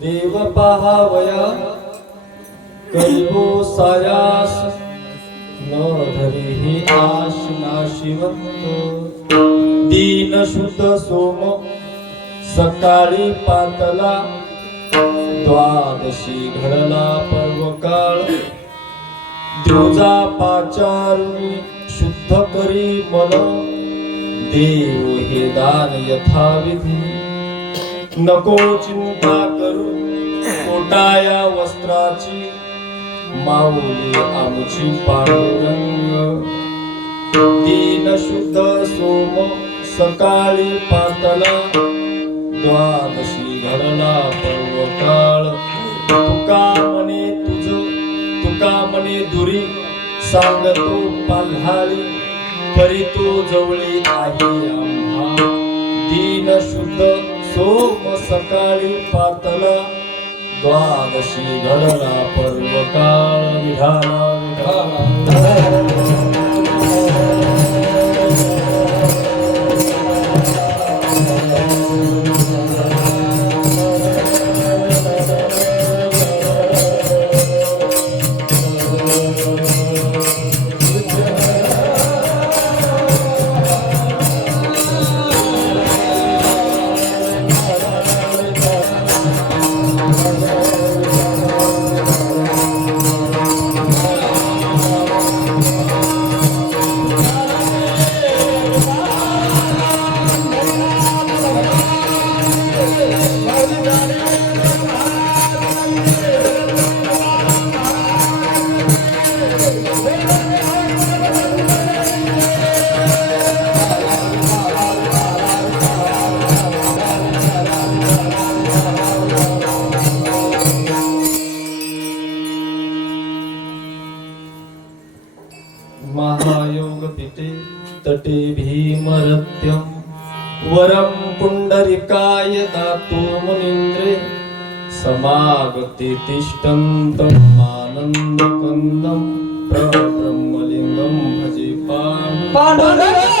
देव पाहावया करिबो सायास न धरी आश नाशिवंत दीन शुद्ध सोम सकाळी पातला द्वादशी घडला पर्वकाळ द्रोजा पाचारुणी शुद्ध करी मन देव हे दान यथाविधी नको चिंता करू कोटाया वस्त्राची माऊली आमुची पांडुरंग दीन शुद्ध सोम सकाळी पातला द्वादशी घडला पर्वकाळ तुका मने दुरी सांगतो पाल्हाळी परी तू जवळी आहे आम्हा दीन शुद्ध सोम सकाळी पातला द्वादशी घडला पर्वकाळ विधाना महायोग पिते तटे भीमरत्यं वरं पुंडरिकाय दातो मुनीन्द्रे समागते तिष्ठन्तम् आनन्दकन्दं प्रब्रह्मलिङ्गं भजे पाण्डुरङ्गम्।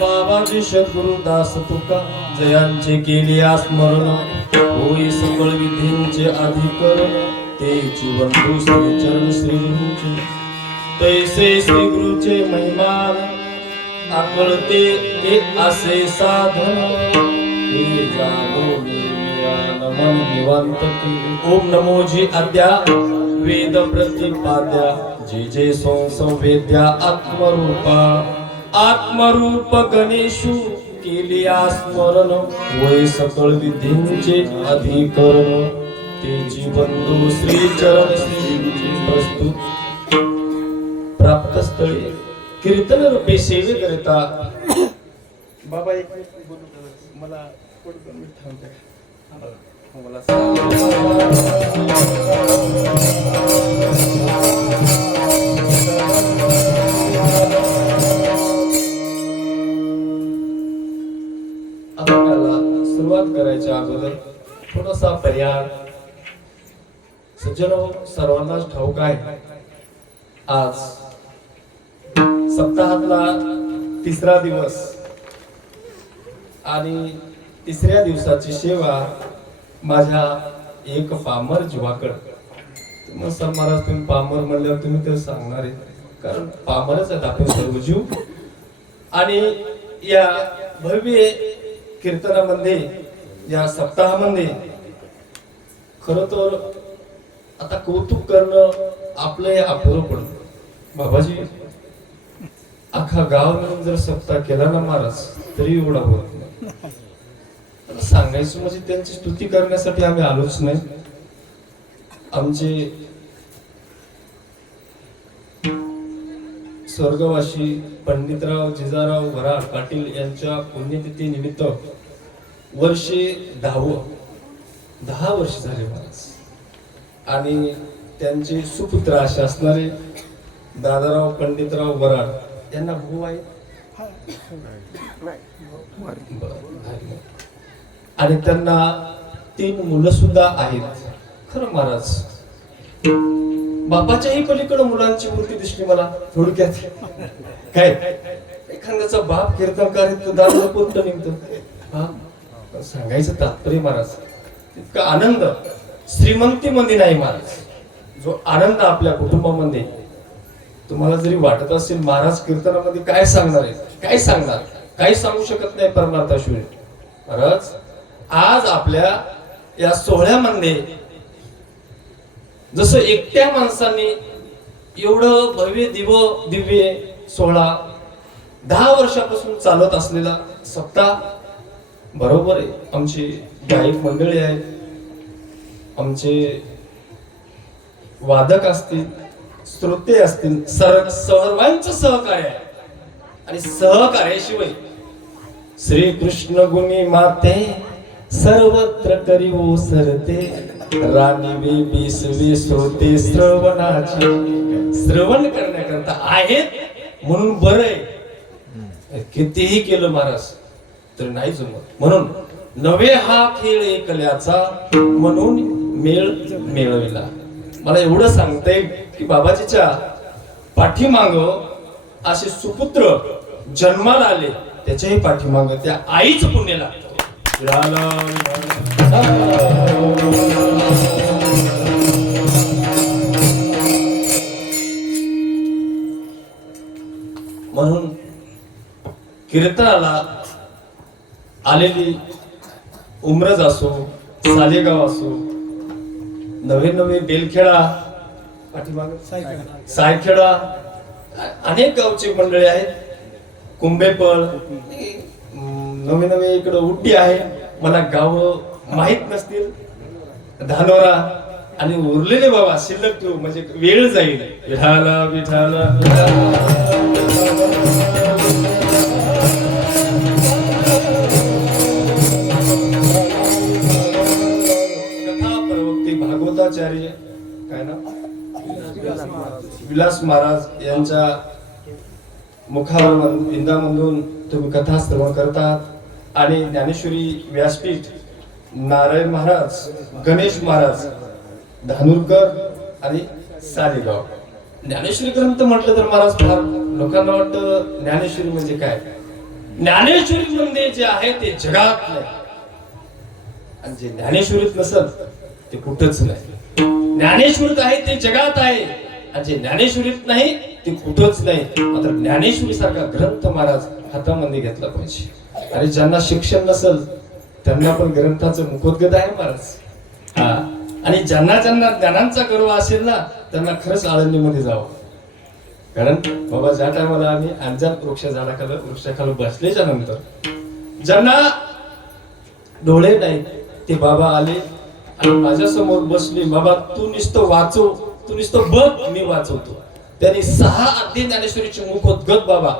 बाबाजी सद्गुरुदास तुका जयांचे केले स्मरण होई सकळ विधींचे अधिकरण ते जीवन श्री चरण श्री गुरुचे तैसे श्री गुरुचे महिमान आकळते हे असे साधन हे जाणो नमन निवांत ओम नमो जी आद्या वेद प्रतिपाद्या जे जे संवेद्या आत्मरूपा आत्मरूप गणेशु केली स्मरण वय सकळ विधींचे अधिकरण ते जीवंदो श्री चरण श्री प्रस्तुत प्राप्त स्थळी कीर्तन रूपे सेवेकरिता बाबा एक मला सुरुवात करायच्या अगोदर थोडासा पर्याय सज्जनो सर्वांनाच ठाऊक आहे आज सप्ताहातला तिसरा दिवस आणि तिसऱ्या दिवसाची सेवा माझ्या एक पामर जीवाकड मग सर महाराज तुम्ही पामर म्हणल्यावर तुम्ही ते सांगणार आहे कारण पामरच आहेत आपण सर्व जीव आणि या भव्य कीर्तनामध्ये या सप्ताहामध्ये खर तर आता कौतुक करणं आपलं अपुरं पडतं बाबाजी अख्खा गाव मिळून जर सप्ताह केला ना महाराज तरी एवढा होत नाही सांगायचं म्हणजे त्यांची स्तुती करण्यासाठी आम्ही आलोच नाही आमचे स्वर्गवासी पंडितराव जिजाराव वराड पाटील यांच्या पुण्यतिथी निमित्त वर्षे 10 वर्ष झाले महाराज आणि त्यांचे सुपुत्र असे असणारे दादाराव पंडितराव वराड यांना भाऊ आहे आणि त्यांना 3 मुलं सुद्धा आहेत खरं महाराज बापाच्याही पलीकडे मुलांची मूर्ती दिसली मला थोडक्यात काय एखाद्याचा बाप कीर्तनकार दादा कोणतं निघतो हा सांगायचं तात्पर्य महाराज इतका आनंद श्रीमंतीमध्ये नाही महाराज जो आनंद आपल्या कुटुंबामध्ये तुम्हाला जरी वाटत असेल महाराज कीर्तनामध्ये काय सांगणार आहे काय सांगणार काही सांगू शकत नाही परमार्थाशिवाय महाराज आज आपल्या या सोहळ्यामध्ये जसं एकट्या माणसांनी एवढं भव्य दिव्य सोहळा 10 वर्षापासून चालत असलेला सप्ताह बरोबर आहे आमची गायक मंडळी आहेत आमचे वादक असतील श्रोते असतील सर्वांचं सहकार्य आहे आणि सहकार्याशिवाय श्री कृष्ण गुणी माते सर्वत्र करी सरते, राणी बेबी होते श्रवणाचे. श्रवण करण्याकरता आहेत म्हणून बरं आहे. कितीही केलं महाराज तर नाही जमत. म्हणून नवे हा खेळ एकल्याचा, म्हणून मेळ मिळविला. मला एवढं सांगता येईल की बाबाजीच्या पाठीमाग असे सुपुत्र जन्माला आले, त्याच्याही पाठीमाग त्या आईच पुण्य लागतं. म्हणून कीर्तनाला आलेली उमरज असो, सालेगाव असो, नवे नवे बेलखेडा, सायखेडा, अनेक गावची मंडळी आहेत, कुंभेपळ, नवे नवे इकडं उड्डी आहे. मला गाव माहित नसतील, धानोरा आणि उरलेले बाबा शिल्लक ठेवू म्हणजे वेळ जाईल. विठाला विठाला कथा प्रवक्ते भागवताचार्य काय ना विलास महाराज यांच्या मुखावर इंदामधून तुम्ही कथा श्रवण करतात. आणि ज्ञानेश्वरी व्यासपीठ नारायण महाराज, गणेश महाराज, धानूरकर आणि सालेगाव. ज्ञानेश्वरी ग्रंथ म्हटलं तर महाराज फार लोकांना वाटतं ज्ञानेश्वरी म्हणजे काय. ज्ञानेश्वरी म्हणजे जे आहे ते जगात नाही, आणि जे ज्ञानेश्वरीत नसत ते कुठंच नाही. ज्ञानेश्वरीत आहे ते जगात आहे, आणि जे ज्ञानेश्वरीत नाही ते कुठंच नाही. मात्र ज्ञानेश्वरी सारखा ग्रंथ महाराज हातामध्ये घेतला पाहिजे. आणि ज्यांना शिक्षण नसेल त्यांना पण ग्रंथाचं मुखोद्गत आहे महाराज. आणि ज्यांना ज्यांना ज्ञानांचा गर्व असेल ना त्यांना खरंच आळंदीमध्ये जावं. कारण बाबा ज्या टायमाला आम्ही अंजात वृक्षाखाली बसल्याच्या नंतर ज्यांना डोळे नाही ते बाबा आले आणि माझ्या समोर बसले. बाबा तू नुसतं वाचव, तू नुसतं बघ, मी वाचवतो. त्यांनी 6 अध्याय ज्ञानेश्वरीचे मुखोद्गत बाबा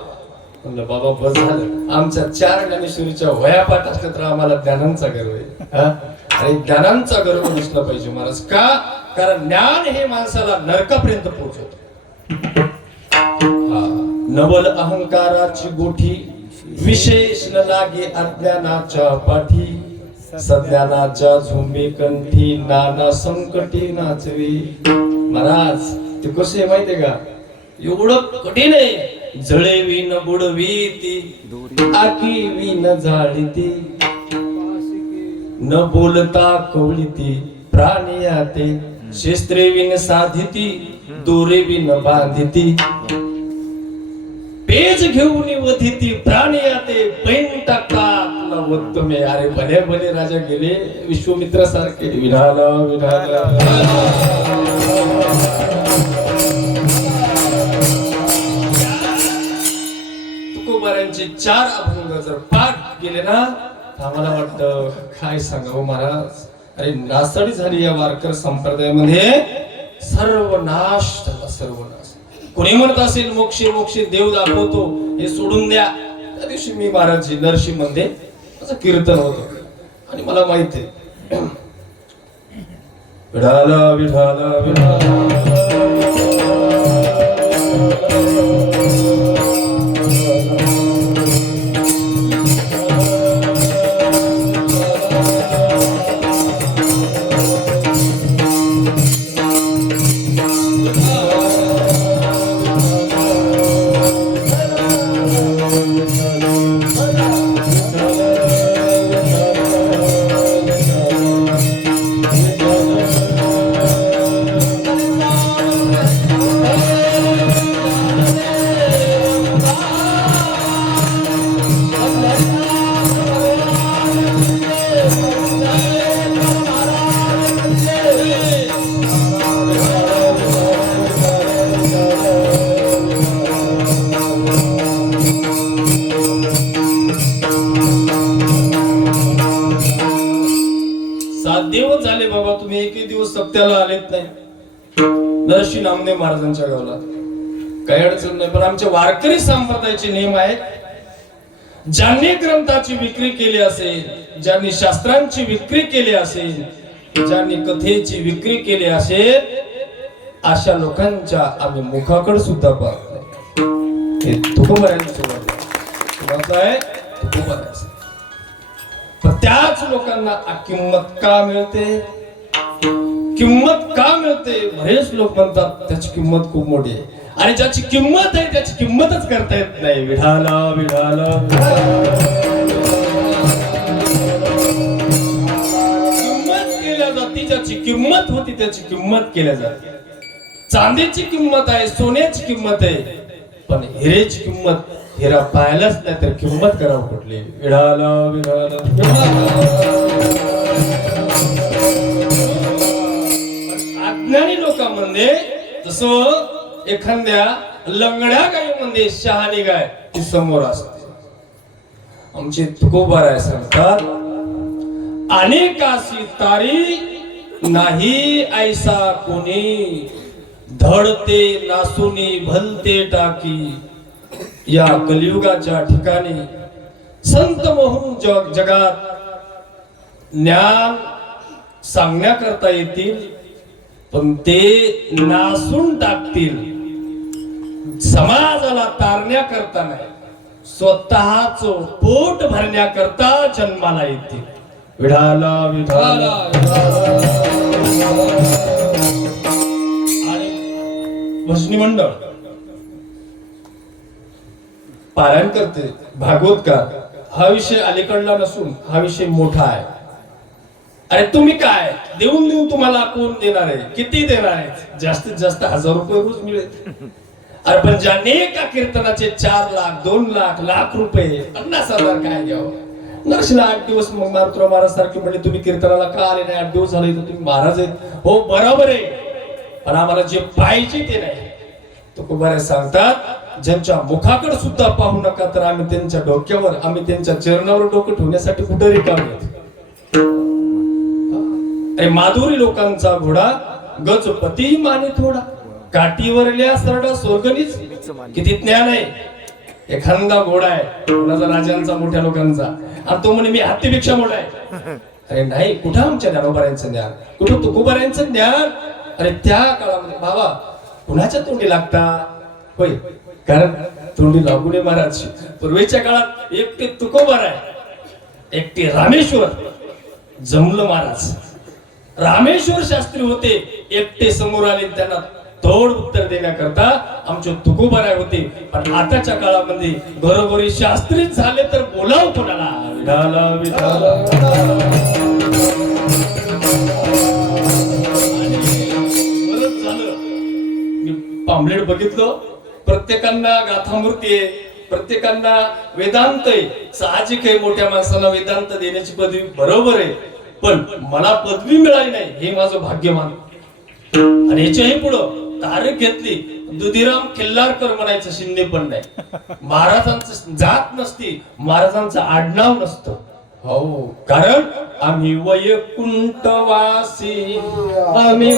म्हणलं. बाबा बस झालं, आमच्या 4 ज्ञानेश्वरीच्या वया पाठ असल्या तर आम्हाला ज्ञानांचा गर्व आहे. आणि ज्ञानांचा गर्व नसला पाहिजे महाराज. का? कारण ज्ञान हे माणसाला नरकापर्यंत पोहोचवत. नवल अहंकाराची गोठी, विशेष न लागे अज्ञानाच्या पाठी, सज्ञानाच्या झुंबे कंठी, नाना संकटी नाचवे. महाराज ते कसे माहितीये का, एवढं कठीण आहे. जळेवी न बुडवी ती, आकी विन जाळीती, न बोलता कवळीती, प्राणिया ते, शस्त्रे विन साधिती, दोरे विन बांधिती, पेज घेऊन वधिती, प्राणिया ते, पैन टाकतात न वत्तमे. अरे भले भले राजा गेले विश्वामित्र सारखे. विधाला विधाला तुकोबारांचे 4 अभंग जर पाठ केले ना तर आम्हाला वाटतं काय सांगावं महाराज. अरे नासडी झाली या वारकर संप्रदायामध्ये. सर्वनाश झाला, सर्वनाश. कोणी म्हणत असेल मोक्षे मोक्षे देव दाखवतो, हे सोडून द्या. त्या दिवशी मी महाराजजी नरसिंह मध्ये असं कीर्तन होत आणि मला माहिती आहे विठाला विठाला विठाला दिवस झाले बाबा, तुम्ही एकही दिवस सप्त्याला आलेत नाही. नरसिंह नामदेव महाराजांच्या गावाला काही अडचण नाही, पण आमच्या वारकरी संप्रदायाचे नियम आहेत. ज्यांनी ग्रंथाची विक्री केली असेल, ज्यांनी शास्त्रांची विक्री केली असेल, ज्यांनी कथेची विक्री केली असेल, अशा लोकांच्या आम्ही मुखाकडे सुद्धा पाहत नाही. हे तुकोबारायांचं आहे. पण त्याच लोकांना किंमत का मिळते? किंमत का मिळते? बरेच लोक म्हणतात त्याची किंमत खूप मोठी आहे, आणि ज्याची किंमत आहे त्याची किंमतच करता येत नाही. विढाला विढाला किंमत केल्या जाती, ज्याची किंमत होती त्याची किंमत केल्या जाते. चांदीची किंमत आहे, सोन्याची किंमत आहे, पण हिरेची किंमत हिरा पाहायलाच नाही तर किंमत करावं कुठली? विढाला विढाला अज्ञानी लोकांमध्ये जसं एखाद्या लंगड्या गायीमध्ये शहाणी गाय ती समोर असते. आमचे तुकोबाराय सांगतात, अनेकासी तारी नाही ऐसा कोणी, धडते नासुनी भलते टाकी. या कलियुगाच्या ठिकाणी संत म्हणून जगात ज्ञान सांगण्याकरता येतील, पण ते नासून टाकतील. समाजाला तारण्याकरता नाही, स्वतःच पोट भरण्याकरता जन्माला येतील. विढाला विढाला आणि भजनी मंडळ पारायण करते, भागवतकार. हा विषय अलीकडला नसून हा विषय मोठा आहे. अरे तुम्ही काय देऊन देऊन तुम्हाला कोण देणार आहे? किती देणार आहे? जास्तीत जास्त 1000 रुपये रोज मिळेल. अरे पण ज्याने एका कीर्तनाचे 4 लाख 2 लाख लाख रुपये 50,000 काय द्यावं? नरशीला 8 दिवस मग मारुतीराव महाराज सारखे म्हणजे तुम्ही कीर्तनाला का आले नाही? 8 दिवस झाले तर तुम्ही महाराज आहेत. हो बरोबर आहे, पण आम्हाला जे पाहिजे ते नाही. तुकोबाराय सांगतात, ज्यांच्या मुखाकडे सुद्धा पाहू नका, तर आम्ही त्यांच्या डोक्यावर, आम्ही त्यांच्या चरणावर डोकं ठेवण्यासाठी कुठे रिकामे. अरे माधुरी लोकांचा घोडा गजपती माने थोडा, काठीवरल्या सरडा स्वर्गनीच. किती ज्ञान आहे. एखादा घोडा आहे कोणाचा, राजांचा, मोठ्या लोकांचा, आणि तो म्हणे मी हत्तीपेक्षा मोठा आहे. अरे नाही, कुठं आमच्या ज्ञानोबारायांचं ज्ञान, कुठं तुकोबारायांचं ज्ञान? अरे त्या काळामध्ये बाबा कुणाच्या तोंडी लागता? होय, कारण तोंडी लागू नये महाराज. पूर्वीच्या काळात एकटे तुकोबाराय, एकटे रामेश्वर जमलं महाराज. रामेश्वर शास्त्री होते, एकटे समोर आले, त्यांना तोड उत्तर देण्याकरता आमचे तुकोबाराय होते. पण आताच्या काळामध्ये घरोघरी शास्त्रीच झाले तर बोलाव कोणाला? विठाला विठाला. बरंच झालं, मी पाम्पलेट बघितलं, प्रत्येकांना गाथामूर्ती आहे, प्रत्येकांना वेदांत आहे. साहजिक आहे, मोठ्या माणसाला वेदांत देण्याची पदवी बरोबर आहे, पण मला पदवी मिळाली नाही हे माझं भाग्यमान. आणि याच्याही पुढं तारीख घेतली, दुधीराम किल्लारकर म्हणायचं, शिंदे पण नाही. महाराजांचं जात नसती, महाराजांचं आडनाव नसतं. हो, कारण आम्ही वैकुंठवासी, आम्ही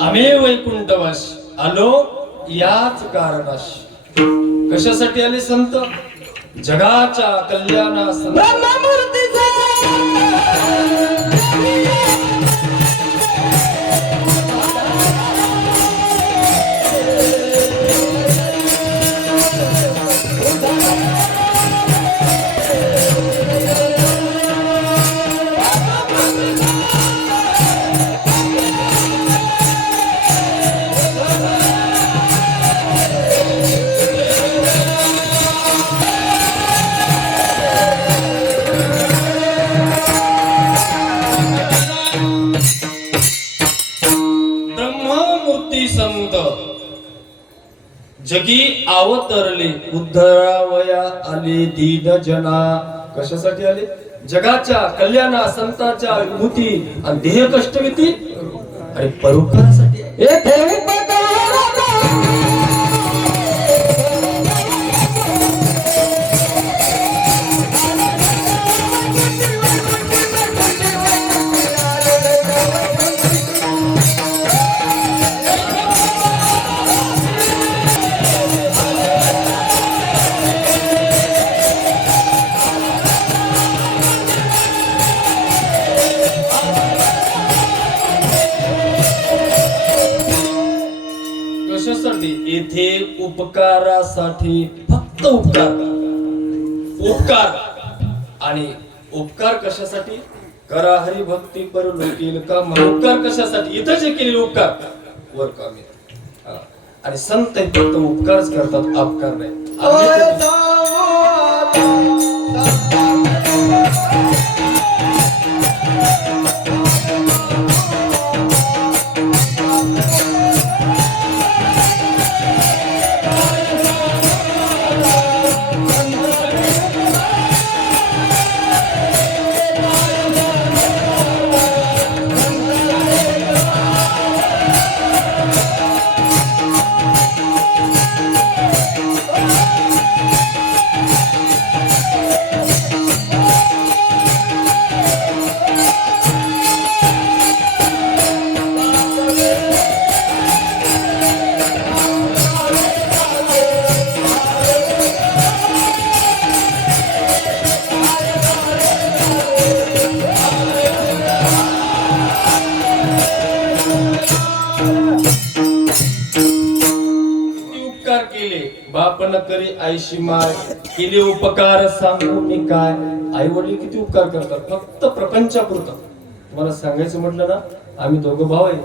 आम्ही वैकुंठवासी आलो याच कारणाशी. कशासाठी आले संत? जगाच्या कल्याणासाठी ब्रह्ममूर्तीचा ब्रह्ममूर्ती संत जगी अवतरले उद्धरावया आले दीन जना. कशासाठी आले? जगाच्या कल्याणा संतांच्या विभूती आणि देह कष्टविती आणि परोपकारासाठी. येथे कशासाठी? येथे उपकारासाठी. फक्त उपकार. उपकार आणि उपकार कशासाठी? करा हरी भक्ती पर लोकील का. उपकार कशासाठी? इथं जे केलेले उपकार वर कामी. आणि संत हे फक्त उपकारच करतात, अपकार नाही. बापन करी आईशी माय. केले उपकार सांगू मी काय. आई वडील किती उपकार करतात, फक्त प्रपंचापुरता. तुम्हाला सांगायचं म्हटलं ना, आम्ही दोघं भाऊ आहे.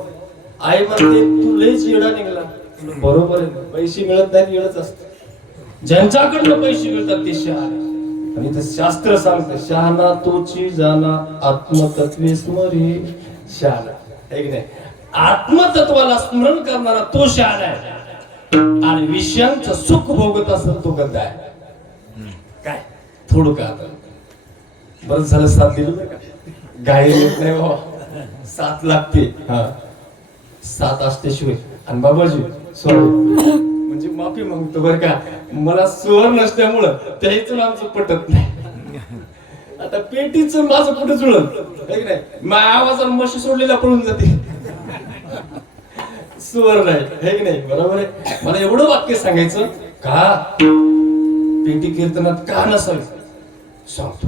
आई म्हणते तू लयच येडा निघाला. बरोबर आहे, पैसे मिळत नाही, येडच असत. ज्यांच्याकडनं पैसे मिळतात ते शहाणे. आणि ते शास्त्र सांगतं शहाणा तोची जाना आत्मतत्वे स्मरी. शहाणा आहे की नाही? आत्मतत्वाला स्मरण करणारा तो शहाणा आहे. आणि विषयांचं सुख भोगत असेल तो गद्दा आहे. काय थोडं का आता बरं झालं साथ दिलं का. गाय येत नाही बाबा, साथ लागते. हा, साथ असल्याशिवाय. आणि बाबाजी सॉरी म्हणजे माफी मागतो बरं का, मला स्वर नसल्यामुळं त्याचं आमचं पटत नाही. आता पेटीच माझं पुढे जुळत नाही. माझ्या आवाजाला म्हशी सोडलेला पळून जाते. स्वर नाही, हे की नाही? बरोबर आहे. मला एवढं वाक्य सांगायचं का पेटी कीर्तनात का नसावी सांगतो.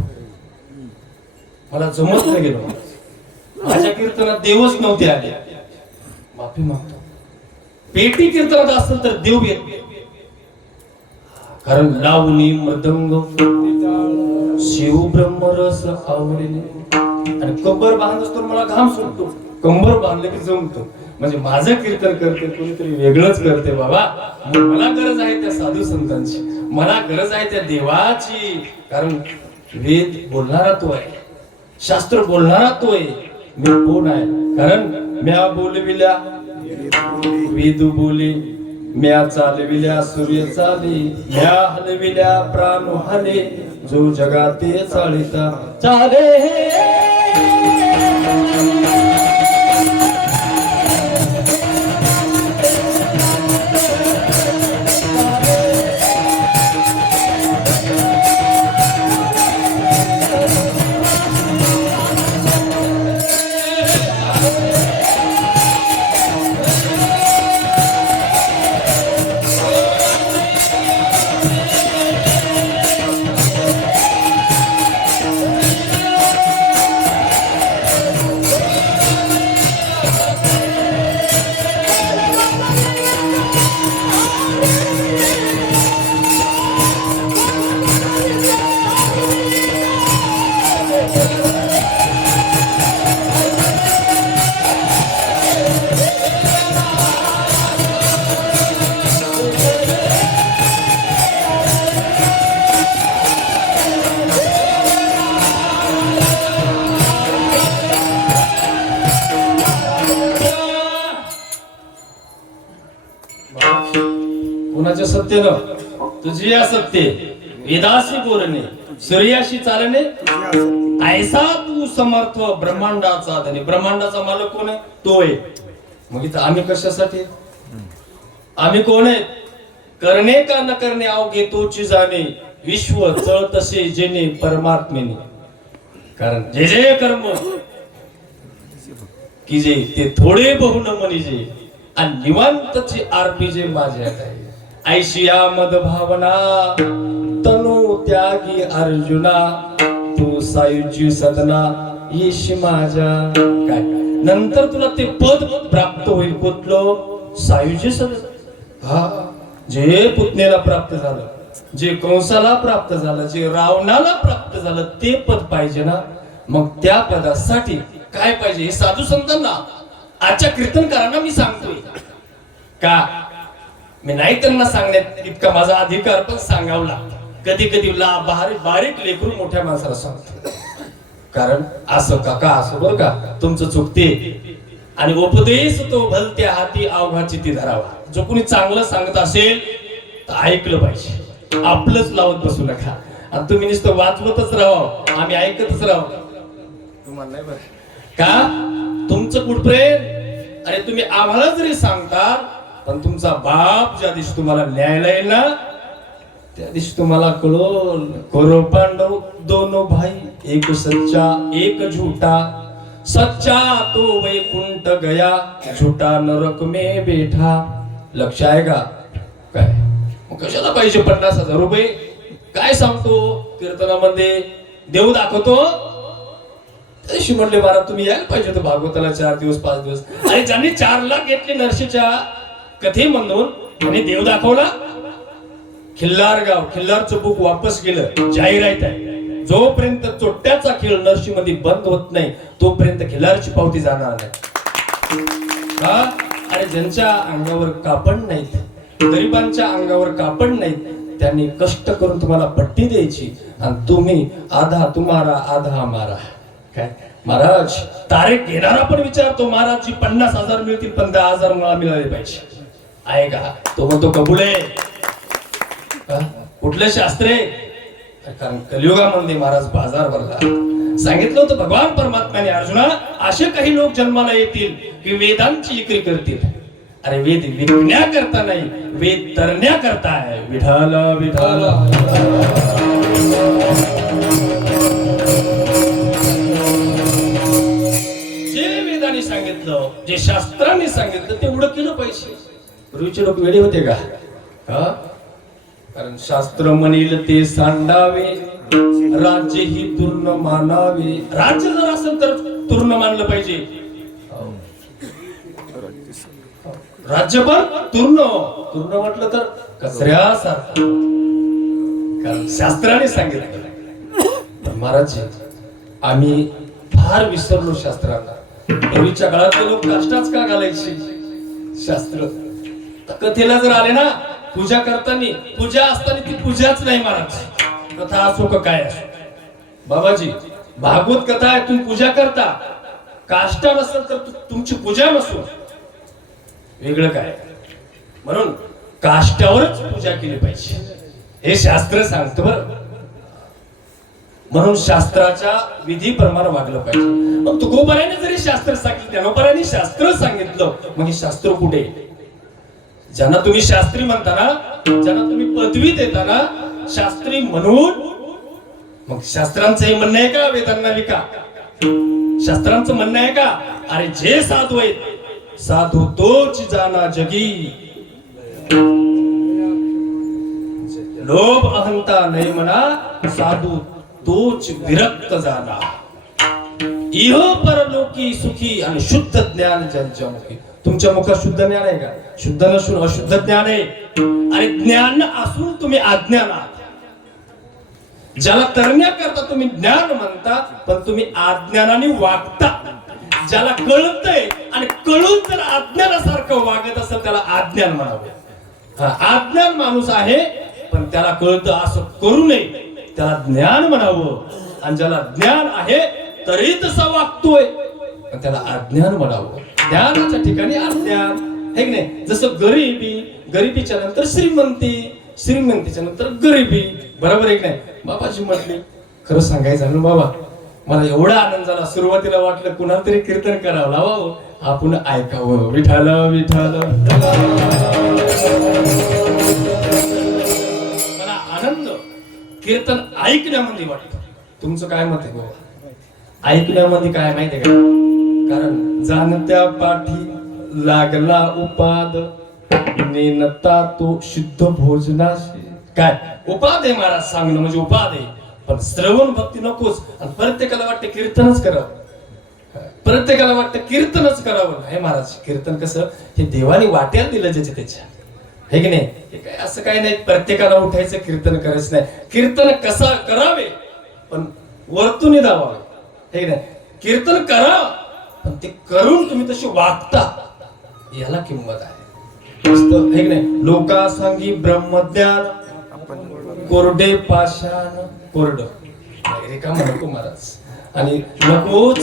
मला जमत नाही गेलो. माझ्या कीर्तनात देवच नव्हते आले, माफी मागतो. पेटी कीर्तनात असेल तर देव येत. कारण लावणी मृदंग शिव ब्रह्मरस आवडीने. आणि कंबर बांधत असतो मला घाम सुटतो. कंबर बांधले की जमतो. म्हणजे माझं कीर्तन करते कोणीतरी वेगळंच करते बाबा. मला गरज आहे त्या साधू संतांची, मला गरज आहे त्या देवाची. कारण वेद बोलणारा तो आहे, शास्त्र बोलणारा तो आहे. मी कोण आहे? कारण म्या बोलविल्या वेद बोले, म्या चालविल्या सूर्य चाले, म्या हलविल्या प्राण हले, जो जगाते चालिता चाले. कोणाच्या सत्यनं? तुझी असत्य वेदासी बोलणे सूर्याशी चालणे ऐसा तू समर्थ ब्रह्मांडाचा धनी. ब्रह्मांडाचा मालक कोण आहे? तो आहे. मग इथं आम्ही कशासाठी? आम्ही कोण आहे? करणे का न करणे अवघे तोची जाणे विश्व चळ तसे जेणे परमात्मेने. कारण जे जे कर्म की जे ते थोडे बहुन मनीजे आणि निवांतची आरपी जे माझ्या ऐशिया मद भावना तनु त्यागी अर्जुना तू सायुजी सदना येशी माझ्या. काय नंतर तुला ते पद प्राप्त होईल. कुठलं? सायुजी सदना. हा, जे पुतनेला प्राप्त झालं, जे कंसाला प्राप्त झालं, जे रावणाला प्राप्त झालं ते पद पाहिजे ना. मग त्या पदासाठी काय पाहिजे? हे साधू संतांना आजच्या कीर्तनकारांना मी सांगतोय का? मी नाही त्यांना सांगण्यात इतका माझा अधिकार, पण सांगावं लागतं. कधी कधी बारीक लेकरू मोठ्या माणसाला सांगतो. कारण असं काका असं बरं का तुमचं चुकते. आणि उपदेश तो भलत्या हाती अवघाची ती धरावा. जो कोणी चांगलं सांगत असेल तर ऐकलं पाहिजे. आपलंच लावत बसू नका. आणि तुम्ही नुसतं वाचवतच राहा, आम्ही ऐकतच राहू. तुम्हाला नाही बरं का तुमचं कुठपर्यंत? अरे तुम्ही आम्हाला जरी सांगता, पण तुमचा बाप ज्या दिवशी तुम्हाला न्यायला येईल ना, त्या दिवशी तुम्हाला कळोल कौरव पांडव दोनों भाई, एक सच्चा एक झूठा. सच्चा तो वैकुंठ गया, झूठा नरक में बैठा. लक्ष आहे का? काय मग कशाला पाहिजे 50,000 रुपये? काय सांगतो कीर्तनामध्ये? देव दाखवतो. त्याशी म्हणले महाराज तुम्ही यायला पाहिजे होतं भागवताला 4 दिवस 5 दिवस. आणि ज्यांनी 4 लाख घेतले नरशीच्या कथे म्हणून आणि देव दाखवला. खिल्लार गाव, खिल्लारचं बुक वापस गेलं. जाहीरात आहे, जोपर्यंत चोट्ट्याचा खेळ नरशी मध्ये बंद होत नाही तोपर्यंत खिल्लारची पावती जाणार नाही. का? अरे ज्यांच्या अंगावर कापड नाहीत, गरिबांच्या अंगावर कापड नाहीत, त्यांनी कष्ट करून तुम्हाला पट्टी द्यायची आणि तुम्ही आधा तुम्हारा आधा हमारा. काय महाराज तारीख घेणारा पण विचारतो महाराज जी 50,000 मिळतील पण 10,000 मला मिळाले पाहिजे. आहे का? तो म्हणतो कबूल आहे. कुठलं शास्त्र आहे? कारण कलियुगामध्ये महाराज बाजार भरला. सांगितलं होतं भगवान परमात्म्याने अर्जुना असे काही लोक जन्माला येतील की वेदांची विक्री करतील. अरे वेद विकण्या करता नाही, वेद तरण्या करता आहे. विठाल विठाल. जे वेदांनी सांगितलं, जे शास्त्रांनी सांगितलं तेवढं केलं पाहिजे. पूर्वीचे लोक वेडे होते का? कारण शास्त्र म्हणील ते सांडावे, राज्य ही तूर्ण मानावे. राज्य जर असेल तर तूर्ण मानलं पाहिजे. राज्य पण तूर्ण म्हटलं तर कचऱ्यासारखं. कारण शास्त्राने सांगितलं. महाराज आम्ही फार विसरलो शास्त्रांना. पूर्वीच्या काळातले लोक काष्टाच का घालायचे? शास्त्र कथेला जर आले ना, पूजा करताना, पूजा असताना ती पूजाच नाही महाराज. कथा असो का काय असो, बाबाजी भागवत कथा आहे, तुम्ही पूजा करता. काष्टा नसेल तर तुमची पूजा नसो. वेगळं काय? म्हणून काष्टावरच पूजा केली पाहिजे हे शास्त्र सांगतं बरं. म्हणून शास्त्राच्या विधीप्रमाणे वागलं पाहिजे. मग तुकोबाराने जरी शास्त्र सांगितलं, ज्ञानोबाराने शास्त्र सांगितलं, मग हे शास्त्र कुठे? ज्यांना तुम्ही शास्त्री म्हणता ना, ज्यांना तुम्ही पदवी देता ना शास्त्री म्हणून, मग शास्त्रांचं हे म्हणणं आहे का वेदांना विका? शास्त्रांचं म्हणणं आहे का? अरे जे साधू आहेत, साधू तोच जाना जगी, लोभ अहंता नाही म्हणा, साधू तोच विरक्त जाना. इह परलोकी सुखी आणि शुद्ध ज्ञान ज्यांच्या मुखी. तुमच्या मुखात शुद्ध ज्ञान आहे का? शुद्ध नसून अशुद्ध ज्ञान आहे. आणि ज्ञान असून तुम्ही अज्ञान आहात. ज्याला तरण्याकरता तुम्ही ज्ञान म्हणता, पण तुम्ही अज्ञानाने वागता. ज्याला कळतंय आणि कळून जर अज्ञानासारखं वागत असेल त्याला अज्ञान म्हणावे. अज्ञान माणूस आहे पण त्याला कळतं असं करू नये, त्याला ज्ञान म्हणावं. आणि ज्याला ज्ञान आहे तरी तसा वागतोय पण त्याला अज्ञान म्हणावं. ज्ञानाच्या ठिकाणी अज्ञान. है की नाही? जसं गरिबीच्या नंतर श्रीमंती, श्रीमंतीच्या नंतर गरिबी, बरोबर आहे की नाही? बाबाजी म्हटले खरं सांगायचं ना बाबा, मला एवढा आनंद झाला, सुरुवातीला वाटलं कुणाला तरी कीर्तन करावं, लावावं, आपण ऐकावं, विठाल विठाल. मला आनंद कीर्तन ऐकण्यामध्ये वाटतं. तुमचं काय मत आहे बाबा? ऐकण्यामध्ये काय माहितीये का? कारण जाणत्या पाठी लागला उपाद, नेनता तो शुद्ध भोजनाशी. काय उपाद आहे महाराज सांगणं म्हणजे उपाद आहे, पण श्रवण भक्ती नकोच. आणि प्रत्येकाला वाटतं कीर्तनच करावं, प्रत्येकाला वाटतं कीर्तनच करावं. नाही महाराज, कीर्तन कसं हे देवाने वाट्याला दिलं ज्याच्या त्याच्या, हे की नाही? हे काय असं काही नाही प्रत्येकाला उठायचं कीर्तन करायचं नाही. कीर्तन कसा करावे पण वरतून दावावे, हे की नाही? कीर्तन करा पण ते करून तुम्ही तशी वागता, याला किंमत आहे. हे की नाही? लोका सांगी ब्रह्मज्ञान, कोरडे पाषाण कोरड. रिकाम नको महाराज, आणि नकोच.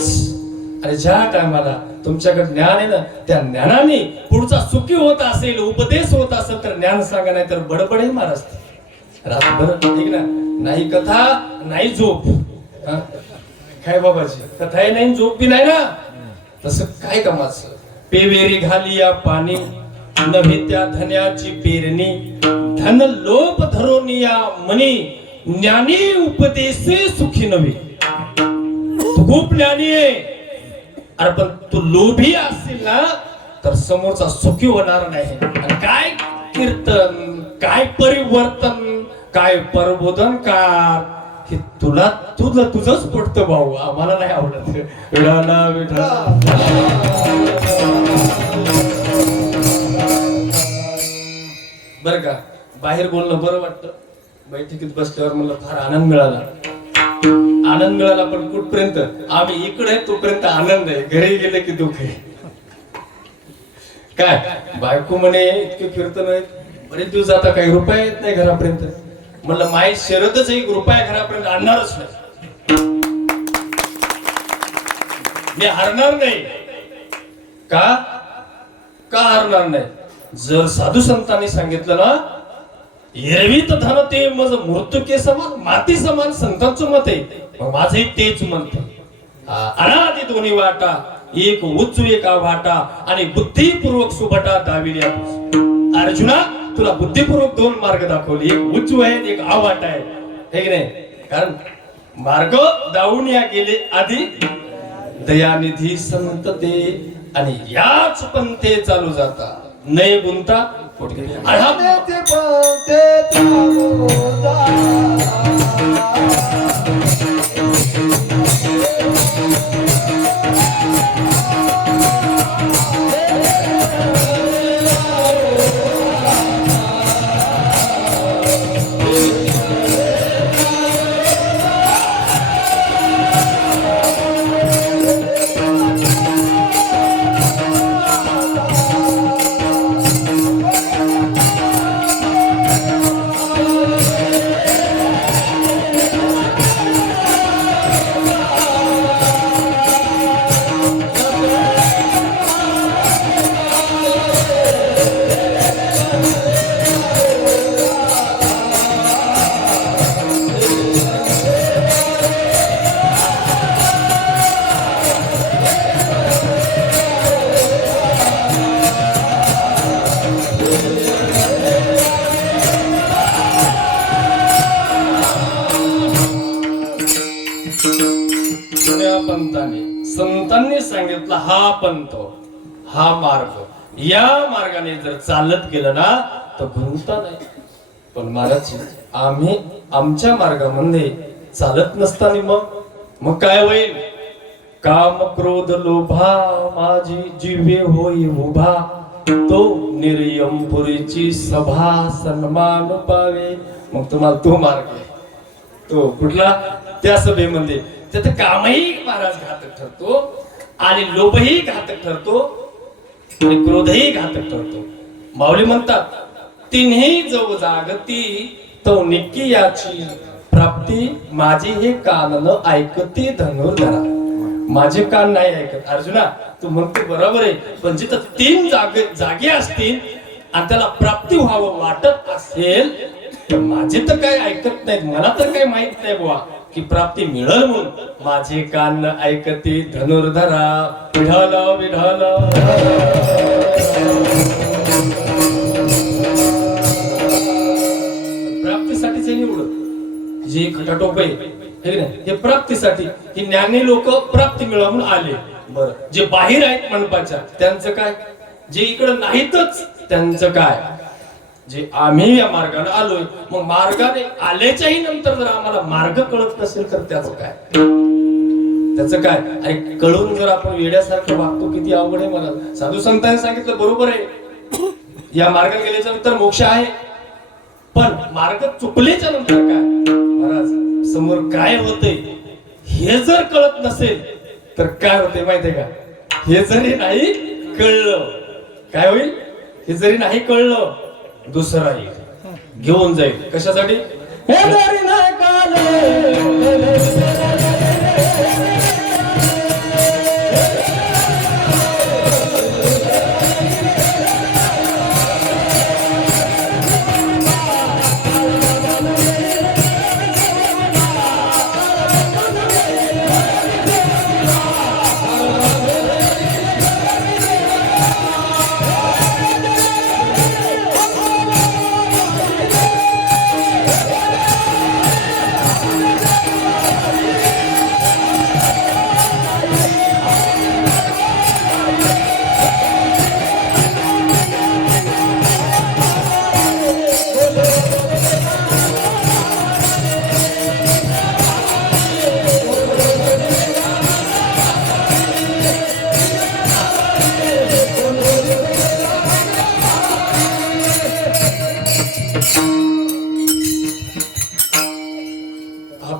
आणि ज्या टायमाला तुमच्याकडे ज्ञान आहे ना, त्या ज्ञानाने पुढचा सुखी होत असेल, उपदेश होत असेल तर ज्ञान सांगा, नाही तर बडबडही महाराज रातभर, ठीक ना? नाही कथा नाही झोप. काय बाबाजी, कथाही नाही झोप बी नाही ना, तसं काय कामाचं? पेवेरी घाली या पाणी, नव्हे त्या धन्याची पेरणी, धन लोप धरोनी या मनी, ज्ञानी उपदेशे सुखी नव्हे. तू खूप ज्ञानी आहे, अरे पण तू लोभी असेल ना तर समोरचा सुखी होणार नाही. आणि काय कीर्तन, काय परिवर्तन, काय प्रबोधन कार, हे तुला तुझंच पडतं भाऊ, आम्हाला नाही आवडत. विठाला विठा. बर का, बाहेर बोलणं बरं वाटतं, बैठकीत बसल्यावर मला फार आनंद मिळाला. आनंद मिळाला पण कुठपर्यंत? आम्ही इकडे तोपर्यंत आनंद आहे, घरी गेले की दुःख आहे. काय बायको म्हणे इतके कीर्तन आहेत, बरेच दिवस आता काही रुपये येत नाही घरापर्यंत. म्हणलं माई शरदच एक रुपया घरापर्यंत आणणारच नाही, मी हरणार नाही. का हरणार नाही? जर साधू संतांनी सांगितलं ना, एरवीत धन ते मज मृत्युके समान, माती समान, संतांचं मत आहे. मग माझंही तेच म्हणत, अनादि दोन्ही वाटा, एक उच्च एक वाटा, आणि बुद्धिपूर्वक सुभटा दाविल्या. अर्जुना, तुला बुद्धिपूर्वक दोन मार्ग दाखवले, एक उच्च आहे एक आवाट आहे, हे की नाही? कारण मार्ग दावून या गेले आधी दयानिधी संत ते, आणि याच पंथे चालू जाता, नय गुंता पोटगे. संतांनी सांगितलं हा पंथ, हा मार्ग, या मार्गाने जर चालत गेलं ना तर गुंता नाही. पण महाराज, आम्ही आमच्या मार्गामध्ये चालत नसताना मग काय होईल? काम क्रोध लोभा माझी जिवे होई उभा, तो निर्यमपुरीची सभा सन्मान पावे. मग तुम्हाला तो मार्ग आहे, तो कुठला? त्या सभेमध्ये त्यात कामही महाराज घातक ठरतो, आणि लोभही घातक ठरतो, आणि क्रोधही घातक ठरतो. माऊली म्हणतात, तिन्ही जव जागती तो निक्की याची प्राप्ती, माझी हे कान न ऐकती धनुर्धरा. माझे कान नाही ऐकत. अर्जुना तू म्हणतो बरोबर आहे, पण जिथं 3 जागे असतील आणि त्याला प्राप्ती व्हावं वाटत असेल तर माझे तर काय ऐकत नाहीत. मला तर काही माहित नाही बुवा की प्राप्ती मिळेल म्हणून. माझे कान न ऐकते धनुर्धरा विढाल विढाल. प्राप्तीसाठीच आहे निवड जे खटाटोप आहे हे प्राप्तीसाठी. ही ज्ञानी लोक प्राप्ती मिळवा म्हणून आले. बरं, जे बाहेर आहेत मंडपाच्या त्यांचं काय? जे इकडे नाहीतच त्यांचं काय? जे आम्ही या मार्गाने आलोय, मग मार्गाने आल्याच्याही नंतर जर आम्हाला मार्ग कळत नसेल तर त्याचं काय? त्याचं काय? अरे कळून जर आपण वेड्यासारखं वागतो किती अवघड आहे. मला साधू संतांनी सांगितलं बरोबर आहे, या मार्गाने गेल्याच्या नंतर मोक्ष आहे. पण मार्ग चुकल्याच्या नंतर काय? महाराज समोर काय होतंय हे जर कळत नसेल तर काय होते माहितीये का? हे जरी नाही कळलं काय होईल? हे जरी नाही कळलं दुसरा घेऊन जाईल. कशासाठी? हे जरी नाही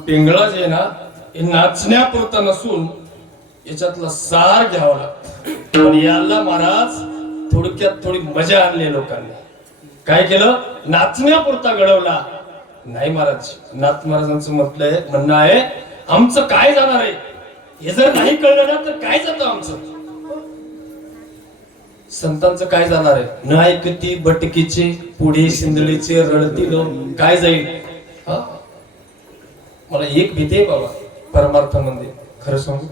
पिंगळा जे ना हे नाचण्यापुरता नसून याच्यातला सार घ्यावा लागतो. पण याला महाराज थोडक्यात थोडी मजा आणली लोकांनी. काय केलं? नाचण्यापुरता घडवला नाही महाराज. नाथ महाराजांचं म्हणणं आहे आमचं काय जाणार आहे हे जर नाही कळलं ना तर काय जातं आमचं. संतांचं काय जाणार आहे? न ऐकती बटकीचे पुढे शिंदळीचे रडतील काय जाईल. मला एक भीती आहे बाबा परमार्थामध्ये. खरं सांगू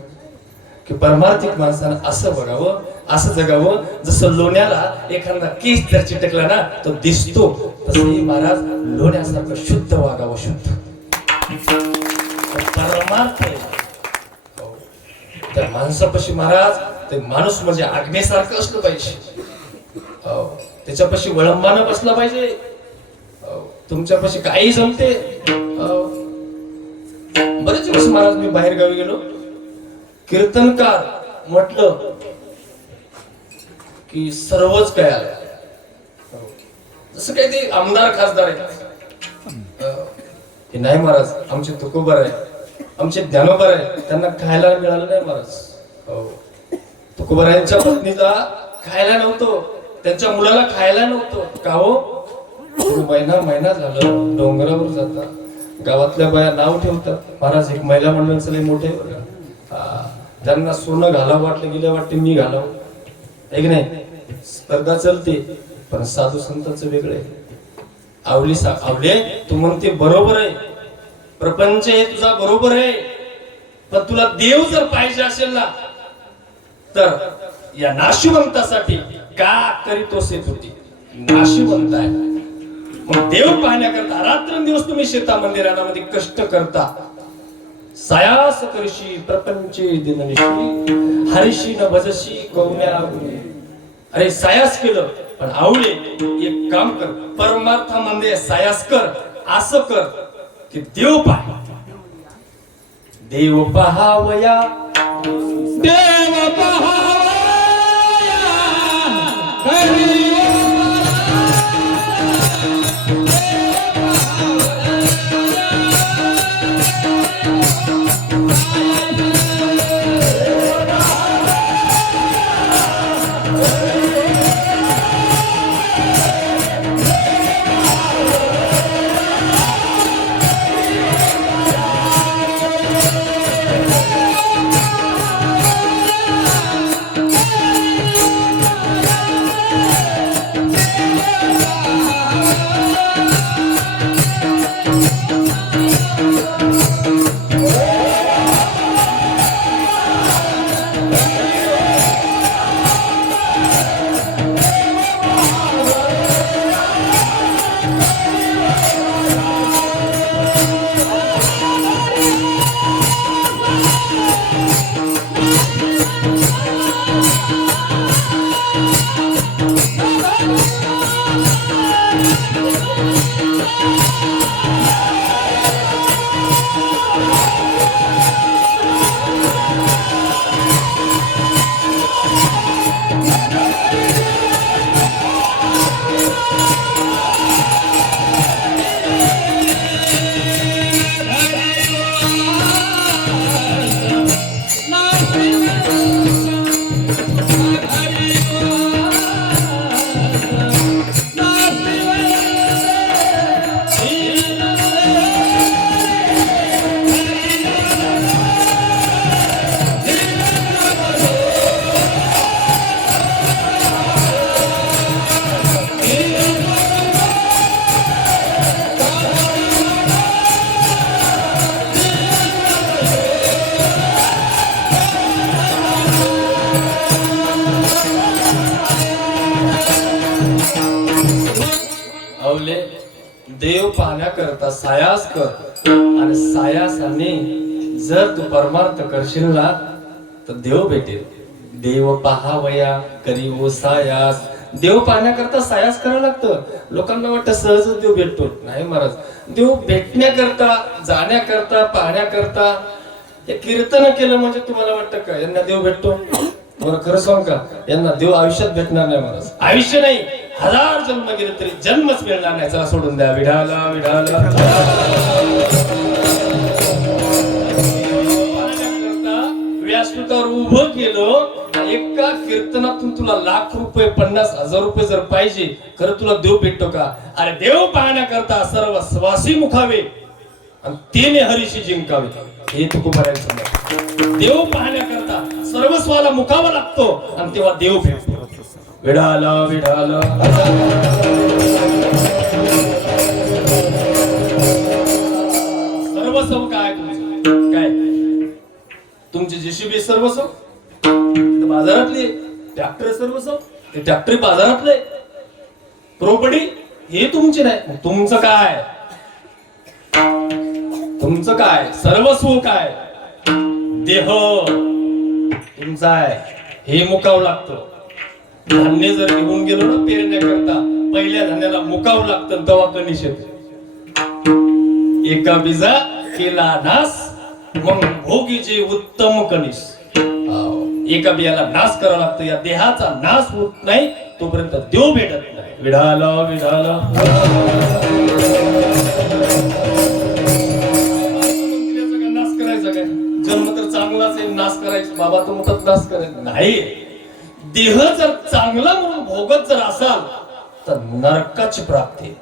की परमार्थिक माणसानं असं बघावं, असं जगावं जसं लोण्याला एखादा केस जर चिटकला ना तो दिसतो, तसंही महाराज लोण्यासारखं शुद्ध वागावं. शुद्ध परमार्थ त्या माणसापाशी महाराज ते माणूस म्हणजे आज्ञेसारखं असलं पाहिजे. त्याच्यापाशी वळंबानं बसला पाहिजे. तुमच्यापाशी काही जमते. बरेच दिवस महाराज मी बाहेर गावी गेलो. कीर्तनकार म्हटलं की सर्वच काय आलं. जसं काही ते आमदार खासदार आहेत. हे नाही महाराज आमचे तुकोबर आहे, आमचे ज्ञानोबर आहे, त्यांना खायला मिळालं नाही महाराज. तुकोबरायांच्या पत्नीला खायला नव्हतं, त्यांच्या मुलाला खायला नव्हतं. का हो? महिना झालं डोंगरावर जाता गावातल्या बाया नाव ठेवतात. महाराज एक महिला मंडळ चले मोठे ज्यांना सोनं घालावं वाटलं गेल्या वाटते मी घालावं आहे की नाही. स्पर्धा चलते पण साधू संतांचं वेगळं आहे. आवले तू म्हणते बरोबर आहे, प्रपंच हे तुझा बरोबर आहे, पण तुला देव जर पाहिजे असेल ना तर या नाशिवंतासाठी का करीतोस होती. नाशिवंत आहे मग देव पाहण्याकरता रात्रंदिवस तुम्ही शेता मंदिरामध्ये कष्ट करता. सायास करशी प्रपंचे दिननिशी हरिशी न भजशी कौम्या. अरे सायास केलं पण आवळे एक काम कर, परमार्थामध्ये सायास कर. असं कर की देव पाह. देव पहावया देव पहावया पावले देव पाहण्याकरता सायास कर आणि सायासाने जर तू परमार्थ करशील ना तर देव भेटेल. देव पाहावया करी ओ सायास. देव पाहण्याकरता सायास करावं लागतं. लोकांना वाटतं सहजच देव भेटतो. नाही महाराज, देव भेटण्याकरता, जाण्याकरता, पाहण्याकरता हे कीर्तन केलं म्हणजे तुम्हाला वाटतं का यांना देव भेटतो? मला खरं सांग का, यांना देव आयुष्यात भेटणार नाही महाराज. आयुष्य नाही, 1000 जन्म गेले तरी जन्मच मिळणार नाही. चला सोडून द्या. विढाला विढाला व्यासपीठावर उभं केलं. एका कीर्तनातून तुला लाख रुपये, 50,000 रुपये जर पाहिजे, खरं तुला देव भेटतो का? अरे देव पाहण्याकरता सर्व स्वासी मुखावे आणि तिने हरीशी जिंकावे. हे तुकोबारायला समजा. देव पाहण्याकरता सर्वस्वाला मुखावा लागतो आणि तेव्हा देव भेटतो. विढाला विढाला सर्वस्व काय तुमचं? काय तुमची जेसीबी सर्वस्व? बाजारातले ट्रॅक्टर सर्वस्व? ते ट्रॅक्टर बाजारातले. प्रॉपर्टी हे तुमची नाही. तुमचं काय? तुमचं काय? सर्वस्व काय? देह तुमचा आहे. हे मुकावं लागतं. धान्य जर घेऊन गेलो ना पेरण्याकरता, पहिल्या धान्याला मुकावं लागतं. तेव्हा कणीस येते. एका बीजा केला नाश मग भोगीचे उत्तम कणीस. एका बियाला नाश करावा लागतो. या देहाचा नाश होत नाही तोपर्यंत देव भेटत नाही. विढाला विढाला नाश करायचा काय? जन्म तर चांगलाच आहे, नाश करायचा बाबा तो मोठा नाश करायचा नाही. देह जर चांगला म्हणून भोगत जर असाल तर नरकाची प्राप्ती.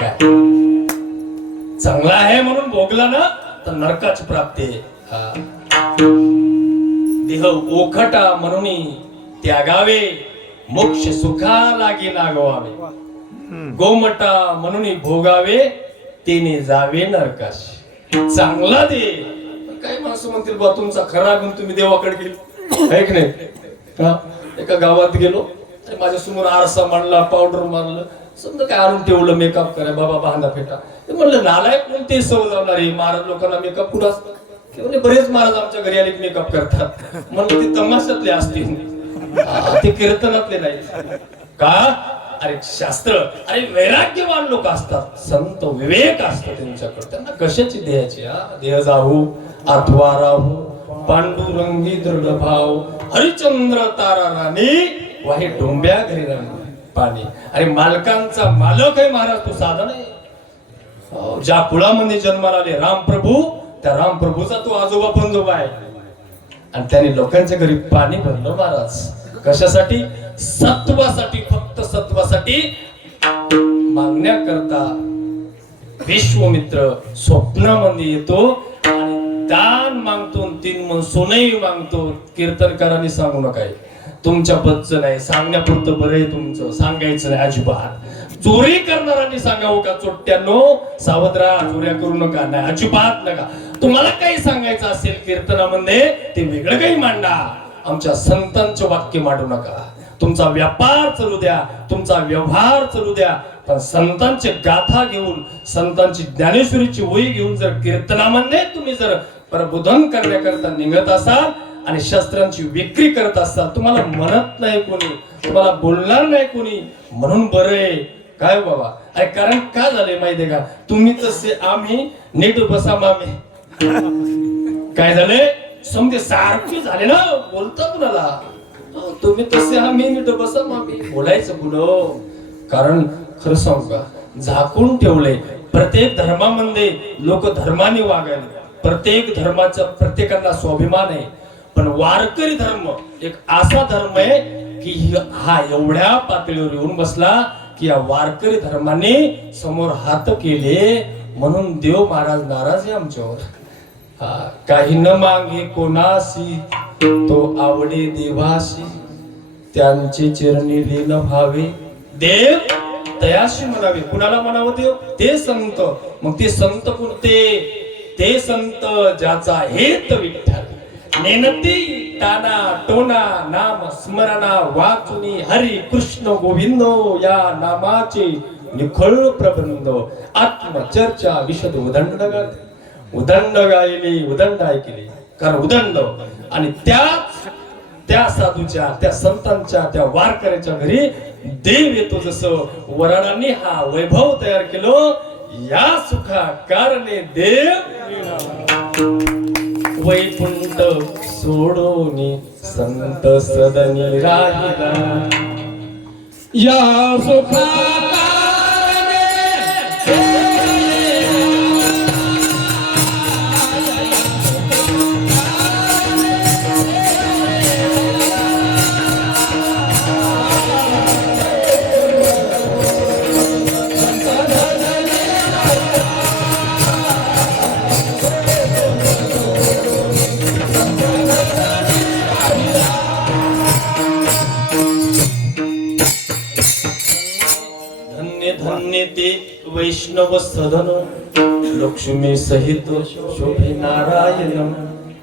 काय चांगला आहे म्हणून भोगला ना तर नरकाची प्राप्ती. देह ओखटा म्हणून त्यागावे, मोक्ष सुखा लागी नागवावे. गोमटा म्हणून भोगावे, तिने जावे नरकाशी. चांगला दे. काही माणसं म्हणतील बा तुमचा खरा गुण तुम्ही देवाकडे गेलो आहे की नाही? एका गावात गेलो आणि माझ्या समोर आरसा मांडला, पावडर मारलं, समजा काय आणून ठेवलं मेकअप करा बाबा बांधा फेटा. म्हणलं नालायक कोणते सवय लावणारे महाराज लोकांना मेकअप कुठं असतं? बरेच महाराज आमच्या घरी आले मेकअप करतात. म्हणलं ते तमाशातले असतील, ते कीर्तनातले नाही का? अरे शास्त्र, अरे वैराग्यवान लोक असतात, संत विवेक असतात त्यांच्याकडे. त्यांना कशाची देहाची? देह जाहू अथवा राहू पांडुरंगी दृढ भाव. हरिचंद्र तारा राणी वाहे डोंब्या घरी राणी पाणी. अरे मालकांचा मालक आहे महाराज, तू साधा नाही. ज्या कुळामध्ये जन्माला आले रामप्रभू, त्या रामप्रभूचा तो आजोबा पंजोबा आहे. आणि त्याने लोकांच्या घरी पाणी भरलं महाराज. कशासाठी? सत्वासाठी, फक्त सत्वासाठी. मागण्याकरता विश्वमित्र स्वप्नामध्ये येतो आणि दान मागतो, 3 मन सोनही मागतो. कीर्तनकारांनी सांगू नका, तुमच्या पदचं नाही, सांगण्यापुरतं बरं आहे तुमचं, सांगायचं नाही अजिबात. चोरी करणाऱ्यांनी सांगावं का चोट्ट्यांनो सावध राहा, चोऱ्या करू नका. नाही अजिबात नका. तुम्हाला काही सांगायचं असेल कीर्तनामध्ये ते वेगळं काही मांडा, आमच्या संतांचे वाक्य मांडू नका. तुमचा व्यापार चालू द्या, तुमचा व्यवहार चालू द्या, पण संतांचे गाथा घेऊन, संतांची ज्ञानेश्वरीची वही घेऊन जर कीर्तनामध्ये तुम्ही जर प्रबोधन करण्याकरता निघत असाल आणि शस्त्रांची विक्री करत असाल, तुम्हाला म्हणत नाही कोणी, तुम्हाला बोलणार नाही कोणी, म्हणून बरे काय बाबा. अरे कारण का झाले माहितीये का? तुम्ही तसे आम्ही नीट बसा मामे. काय झाले? समजे सारखे झाले ना, बोलता कुणाला? तुम्ही तसे आम्ही नीट बसा मामे. बोलायचं कुठं? कारण खरं सांगू का, झाकून ठेवले. प्रत्येक धर्मामध्ये लोक धर्माने वागायला. प्रत्येक धर्माचा प्रत्येकाला स्वाभिमान आहे, पण वारकरी धर्म एक असा धर्म आहे की हा एवढ्या पातळीवर येऊन बसला की या वारकरी धर्माने समोर हात केले म्हणून देव महाराज नाराज आहे आमच्यावर. काही न मागे कोणासी तो आवडे देवाशी, त्यांचे चरणी लीन व्हावे देव तयाशी म्हणावे. कुणाला म्हणावं देव? ते संत. मग ते संत कोणते? ते संत ज्याचा हेत विठ्ठल. नेनती ताना टोना नाम स्मरणा वाचुनी हरी कृष्ण गोविंद या नामाचे निखळ प्रबंध आत्मचर्चा विशद उदंड गायली उदंड ऐकली. कारण उदंड आणि त्या साधूच्या त्या संतांच्या त्या वारकऱ्याच्या घरी देव येतो. जसं वराडांनी हा वैभव तयार केलो या सुखा कारणे देव वैकुंठ सोडोनी संत सदनी राहिला. या सुखा धन्य ते वैष्णव सदन लक्ष्मी सहित शोभे नारायण.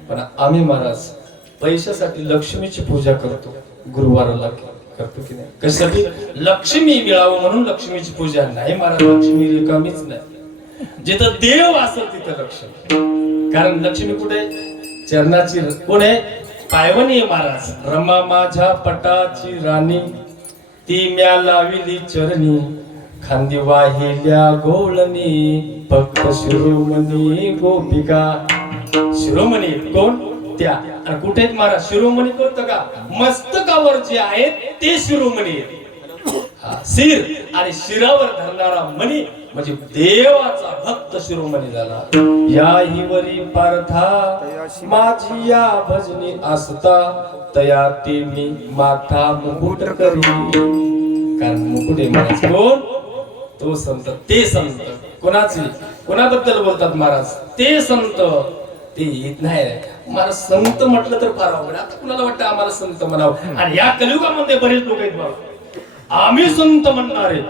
पण आम्ही महाराज पैशासाठी लक्ष्मीची पूजा करतो, गुरुवाराला करतो की नाही? कशासाठी? लक्ष्मी मिळावं म्हणून लक्ष्मीची पूजा नाही महाराज. लक्ष्मी रिकामीच नाही, जिथं देव असेल तिथं लक्ष्मी. कारण लक्ष्मी कुठे आहे? चरणाची. कोण आहे? पायवणी आहे महाराज. रमा माझ्या पटाची राणी ती म्या लाविली चरणी खांदी वाहिल्या गोळणी फक्त शिरोमणी गोपिका. शिरोमणी कोण? त्या. आणि कुठे आहेत महाराज शिरोमणी? कळतं का? मस्तकावर जे आहेत ते शिरोमणी आहेत. शिर आणि शिरावर धरणारा मणी म्हणजे देवाचा भक्त शिरोमणी झाला. या हिवरी पार्था माझी या भजनी असता तया ते मी माथा मुकुट करी. कारण मुकुट आहे महाराज. कोण? तो संत. ते संत कोणाचे? कोणाबद्दल बोलतात महाराज? ते संत. ते येत नाही महाराज. संत म्हटलं तर फार आवड. आता कुणाला वाटतं आम्हाला संत म्हणावं? आणि या कलियुगामध्ये बरेच लोक आहेत बाबा आम्ही संत म्हणणारे.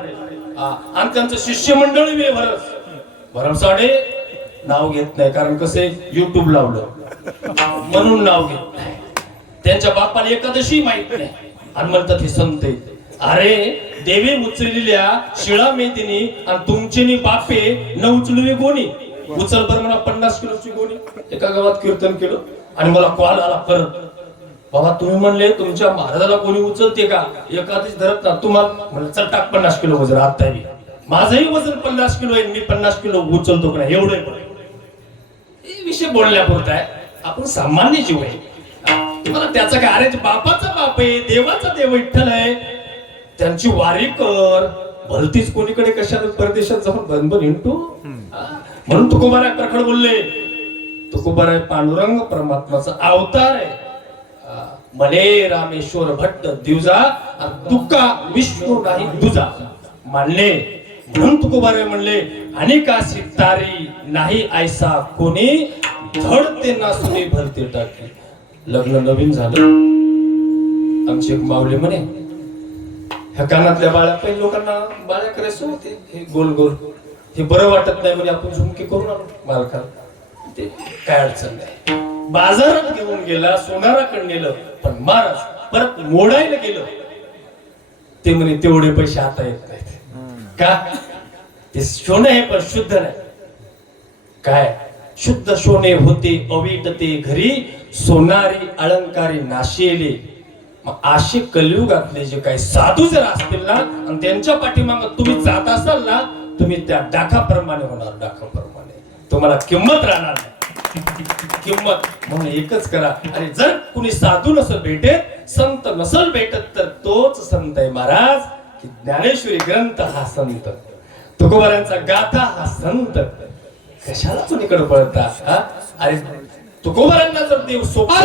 आणि त्यांचं शिष्यमंडळ बी भरमसाडे नाव घेत नाही. कारण कसे? युट्यूब लावलं म्हणून नाव घेत नाही. त्यांच्या बापाला एकादशी माहित नाही आणि म्हणतात हे संत आहेत. अरे देवी उचललेल्या शिळा मेदिनी आणि तुमचे बापे न उचलवी गोणी. उचल बर म्हणा 50 किलोची गोणी. एका गावात कीर्तन केलं आणि मला कॉल आला परत. बाबा तुम्ही म्हणले तुमच्या महाराजाला कोणी उचलते का? एकादशी धरत ना तुम्हाला. म्हणलं चल टाक 50 किलो वजन. आता माझंही वजन 50 किलो आहे. मी 50 किलो उचलतो का? एवढं विषय बोलण्यापुरता आहे. आपण सामान्य जीव आहे. तुम्हाला त्याचा काय? अरे बापाचा बाप आहे, देवाचा देव विठ्ठल आहे, त्यांची वारी कर. भलतीच कोणीकडे कशाला परदेशात जाऊन बनबन हिंटू. म्हणून तुकोबाराय प्रखड बोलले. तुकोबाराय पांडुरंग परमात्माचा अवतार आहे. मले रामेश्वर भट्ट दिवजा तुका विष्णू नाही दुजा मानले. म्हणून तुकोबाराय म्हणले अनेकाशी तारी नाही ऐसा कोणी धडते ना सुने भरते टाकी. लग्न नवीन झालं. आमची एक माऊली म्हणे ह्या कानातल्या बाळ्या काही लोकांना बाळ्या करायचं होते हे गोल गोल. हे बरं वाटत नाही म्हणजे आपण झुमके करून आणू मालकाला. ते काय अडचण नाही. बाजारात घेऊन गेला, सोनाराकडे नेलं. पण महाराज परत मोडायला गेलं. ते म्हणे तेवढे पैसे आता येत नाहीत. का? ते सोने आहे पण शुद्ध नाही. काय? शुद्ध सोने होते अविटते घरी सोनारी अलंकारी नाशिले. मग असे कलियुगातले जे काही साधू जर असतील ना आणि त्यांच्या पाठीमागे तुम्ही जात असाल ना तुम्ही त्या डाकाप्रमाणे होणार. डाकाप्रमाणे तुम्हाला किंमत राहणार नाही. किंमत म्हणून एकच करा. आणि जर कुणी साधू नसल भेटत, संत नसल भेटत तर तोच संत आहे महाराज. की ज्ञानेश्वरी ग्रंथ हा संत, तुकोबारांचा गाथा हा संत. कशाला कुणीकडे पळता? अरे तुकोबारांना जर देव सोपा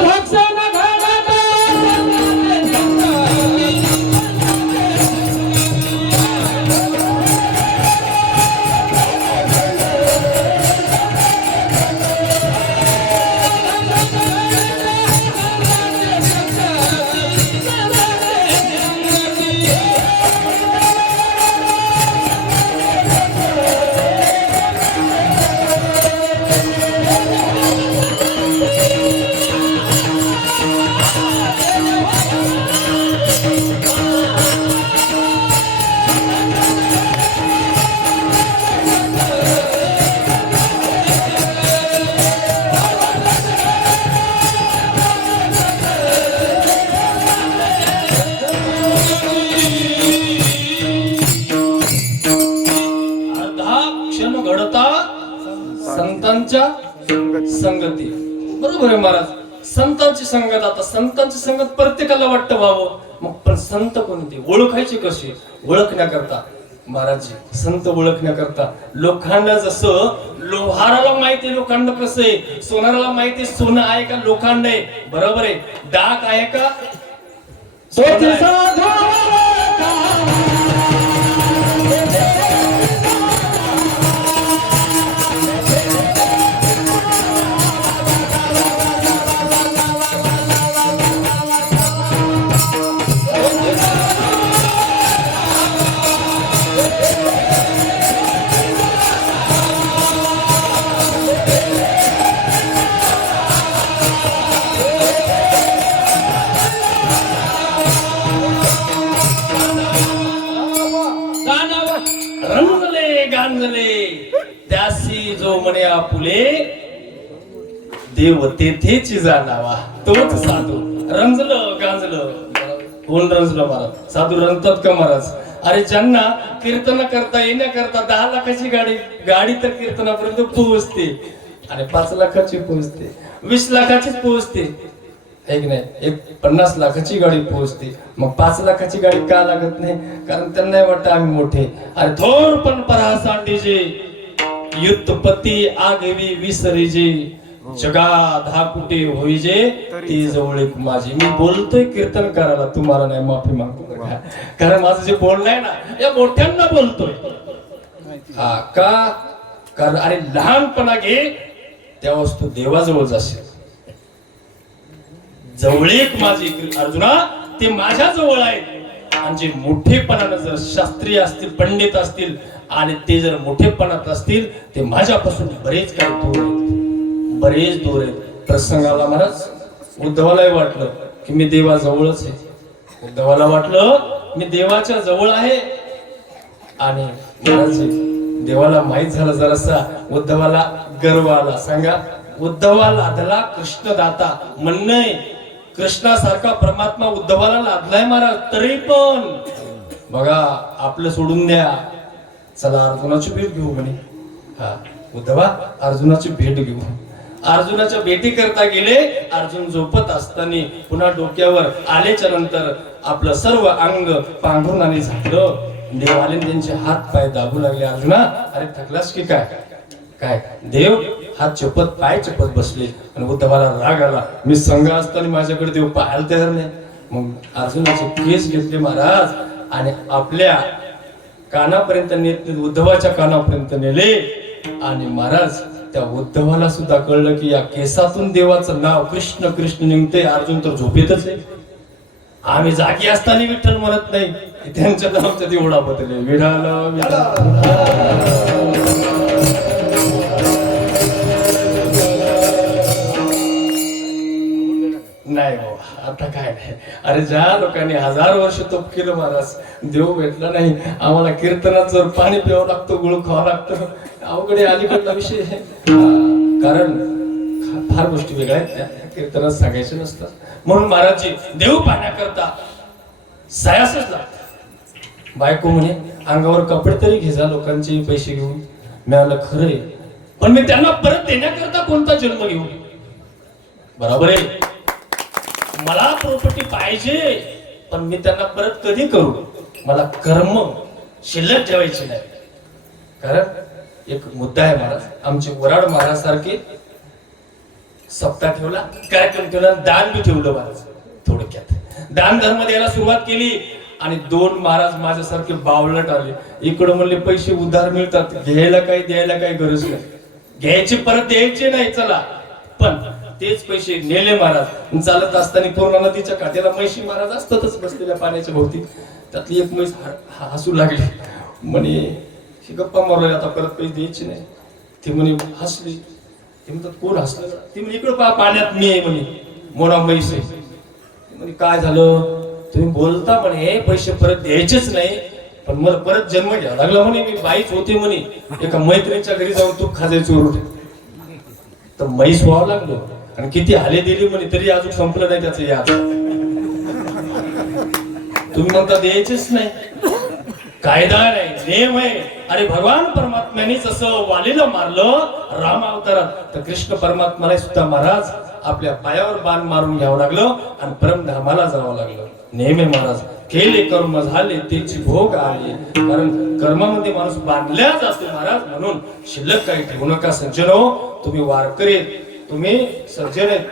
संतांच्या संगती. बरोबर आहे महाराज. संतांची संगत, आता संतांची संगत प्रत्येकाला वाटतं व्हावं, मग पण संत कोणते ओळखायचे कसे? ओळखण्याकरता महाराजजी संत ओळखण्याकरता लोखंड, जसं लोहाराला माहिती लोखंड कसं आहे, सोनाराला माहिती सोनं आहे का लोखंड आहे, बरोबर आहे. डाक आहे का सोनं आहे? रंगले गांजले त्यासी जो म्हणे आपुले, देव तेथेची जाणावा तोच साधू. रंजलं गांजलं, कोण रंजलं महाराज? साधू रंजतात का महाराज? अरे ज्यांना कीर्तन करता येण्याकरता 10 लाखाची गाडी तर कीर्तनापर्यंत पोहोचते, आणि 5 लाखाची पोहोचते, 20 लाखाचीच पोहोचते, एक नाही, एक 50 लाखाची गाडी पोहोचते. मग 5 लाखाची गाडी का लागत नाही? कारण त्यांना वाटतं आम्ही मोठे. अरे थोर पण परासांडीजे युद्धपती आगवी विसरीजे, जगात हा कुठे होईजे ती जवळ एक माझी. मी बोलतोय कीर्तन करायला, तुम्हाला नाही माफी मागतो, कारण माझं जे बोलणं आहे ना, या मोठ्यांना बोलतोय. हा का? कारण अरे लहानपणा घे, तेव्हाच तू देवाजवळ जाशील. जवळीक माझी अर्जुना ते माझ्या जवळ आहे. आणि जे मोठेपणानं जर शास्त्रीय असतील, पंडित असतील, आणि ते जर मोठेपणात असतील, ते माझ्यापासून बरेच काही दूर आहेत, बरेच दूर आहेत. प्रसंगाला महाराज उद्धवालाही वाटलं की मी देवाजवळच आहे. उद्धवाला वाटलं मी देवाच्या जवळ आहे. आणि महाराज देवाला माहित झालं जरासा, उद्धवाला गर्व आला. सांगा, उद्धवाला लादला कृष्णदाता म्हणणं, कृष्णासारखा परमात्मा उद्धवाला लादलाय महाराज. तरी पण बघा, आपलं सोडून द्या, चला अर्जुनाची भेट घेऊ म्हणे. हा उद्धवा, अर्जुनाची भेट घेऊ. अर्जुनाच्या भेटी करता गेले. अर्जुन झोपत असताना पुन्हा डोक्यावर आल्याच्या नंतर आपलं सर्व अंग पांघरुणाने झाकलं. देवाने त्यांचे हात पाय दाबू लागले. अर्जुना, अरे थकलास की काय? काय देव हात चपत पाय चपत बसले. आणि उद्धवाला राग आला, मी संघ असताना माझ्याकडे देव पाहायला तयार नाही. मग अर्जुनाचे केस घेतले महाराज आणि आपल्या कानापर्यंत नेत, उद्धवाच्या कानापर्यंत नेले. आणि महाराज त्या उद्धवाला सुद्धा कळलं की या केसातून देवाचं नाव कृष्ण कृष्ण निघते. अर्जुन तर झोपेतच आहे. आम्ही जागी असताना विठ्ठल म्हणत नाही, त्यांच्या नावाचा एवढा बदलले, विठाल नाही बाबा, आता काय नाही. अरे ज्या लोकांनी 1000 वर्ष तप केलं महाराज, देव भेटला नाही. आम्हाला कीर्तनात जर पाणी प्यावं लागतं, गुळ खावं लागतं, अवघडे अलीकडला विषय आहे. कारण फार गोष्टी वेगळ्या आहेत, त्या कीर्तनात सांगायच्या नसतात. म्हणून महाराजजी देव पाहण्याकरता सायासच लागतात. बायको म्हणे, अंगावर कपडे तरी घे जा, लोकांचे पैसे घेऊन. मिळालं खरंय, पण मी त्यांना परत देण्याकरता कोणता जन्म घेऊ? बरोबर आहे, मला प्रॉपर्टी पाहिजे, पण मी त्यांना परत कधी करू? मला कर्म शिल्लक ठेवायचे नाही. कारण एक मुद्दा आहे महाराज, आमचे वराड महाराज सारखे सप्ताह ठेवला, कार्यक्रम ठेवला, दान बी ठेवलं महाराज. थोडक्यात दान धर्म द्यायला सुरुवात केली. आणि 2 महाराज माझ्यासारखे बावळट आले. इकडं म्हणले पैसे उधार मिळतात, घ्यायला काही द्यायला काही गरज नाही, घ्यायचे परत द्यायचे नाही, चला. पण तेच पैसे नेले महाराज. चालत असताना पूर्ण नदीच्या काठ्याला म्हैशी महाराज असतातच बसलेल्या पाण्याच्या भोवती. त्यातली एक म्हैस हसू लागली, म्हणे ही गप्पा मारला, आता परत पैसे द्यायचे नाही. ती म्हणे हसली. ते म्हणतात कोण हसलं? ती म्हणे इकडं पहा, पाण्यात मी आहे म्हणे, मोना म्हैस आहे. म्हणे काय झालं? तुम्ही बोलता म्हणे पैसे परत द्यायचेच नाही, पण मला परत जन्म घ्यावा लागला म्हणे. मी बाईच होते म्हणे, एका मैत्रिणीच्या घरी जाऊन तूप खाजायचं चोरून, तर म्हैस व्हावं लागलो. आणि किती हाले दिली म्हणे, तरी अजून संपलं नाही त्याचं याद. तुम्ही म्हणता द्यायचेच नाही, कायदा नाही, नेम आहे. आणि भगवान परमात्म्याने जसं वालीला मारलं राम अवतारात, तर कृष्ण परमात्माला सुद्धा महाराज आपल्या पायावर बाण मारून घ्यावं लागलं आणि परमधामाला जावं लागलं. नेहमी महाराज केले कर्म झाले त्याची भोग आले. कारण कर्मामध्ये माणूस बांधल्या जातो महाराज. म्हणून शिल्लक काही ठेवू नका सज्जनो. तुम्ही वारकरी, तुम्ही सज्जन आहेत,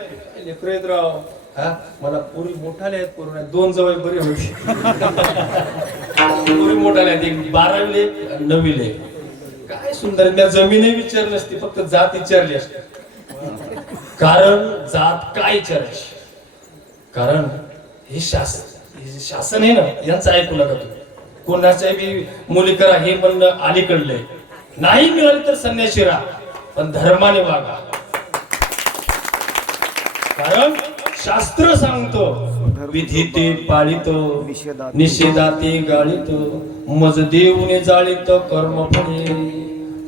लेकरं आहेत राव. हा मला पुरी मोठाले आहेत, पूर्ण 2 जवळ बरी होती. पुरी मोठाले आहेत, एक 12वीले एक 9वीले. काय सुंदर, त्या जमीनही विचारली असती, फक्त जात विचारली असते. कारण जात काय विचारायची? कारण हे शासन आहे ना, यांचं ऐकू नका तुम्ही. कोणाच्या बी मुली करा हे म्हणणं अलीकडले नाही. मिळाली तर संन्यासी राहा, पण धर्माने वागा. कारण शास्त्र सांगतो विधी ते पाळितो, निषेधाते गाळितो, मज देऊने जाळीत कर्म फळे.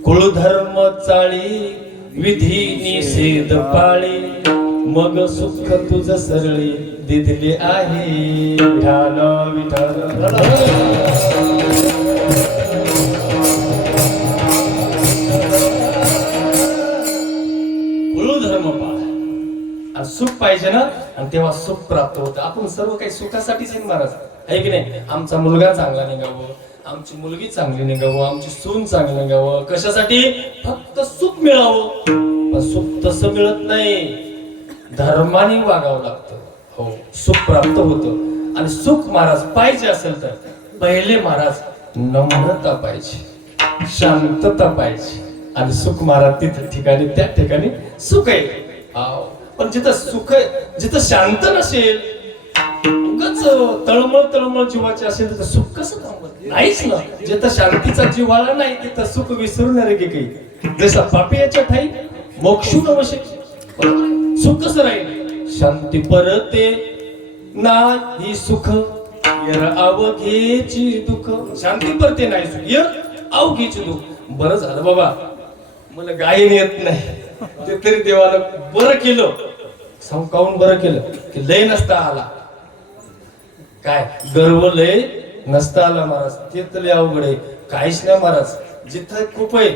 कुळधर्म चाळी विधी निषेध पाळी, मग सुख तुझ सरळी दिदले आहे. विठाल विठाल कुळधर्म पाळ. सुख पाहिजे ना, आणि तेव्हा सुख प्राप्त होतं. आपण सर्व काही सुखासाठीच आहे महाराज, आहे की नाही? आमचा मुलगा चांगला निघावं, आमची मुलगी चांगली निघावं, आमची सून चांगली निघावं. कशासाठी? फक्त सुख मिळावं. पण सुख तसं मिळत नाही, धर्माने वागावं लागतं. हो, सुख प्राप्त होतं. आणि सुख महाराज पाहिजे असेल तर पहिले महाराज नम्रता पाहिजे, शांतता पाहिजे. आणि सुख महाराज तिथे ठिकाणी, त्या ठिकाणी सुख आहे. पण जिथं सुख, जिथं शांत नसेल, उगाच तळमळ तळमळ जीवाची असेल, तर सुख कसं थांबत? नाहीच ना. जिथं शांतीचा जिव्हाळा नाही तिथं सुख विसरणार की काही. जसा पापियाच्या ठाई मोक्षू नवशे, सुख कसं राहील? शांती परते नाही सुख, यर अवघेची दुःख. शांती परते नाही सुख, यर अवघेची दुःख. बरं झालं बाबा मला गायन येत नाही, ते तरी देवाला बरं केलं. संकावून बरं केलं की लय नसता आला. काय गर्व लय नसता आला महाराज, ते तर लय अवघड आहे. काहीच नाही महाराज, जिथं खूप आहे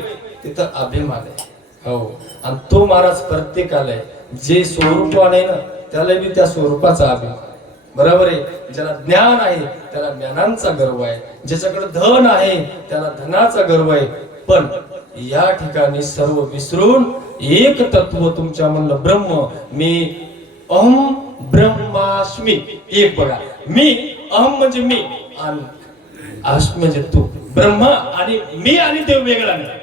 तिथं अभिमान आहे. हो, आणि तो महाराज प्रत्येकाला आहे. जे स्वरूपाने आहे ना, त्याला बी त्या स्वरूपाचा अभिमान. बरोबर आहे. ज्याला ज्ञान आहे त्याला ज्ञानांचा गर्व आहे, ज्याच्याकडे धन आहे त्याला धनाचा गर्व आहे. पण या ठिकाणी सर्व विसरून एक तत्व तुमच्या म्हणलं ब्रह्म. मी अहम ब्रह्मास्मी. एक बघा, मी अहम म्हणजे मी, आणि अस्मी म्हणजे तू. ब्रह्म आणि मी आणि देव वेगळा नाही.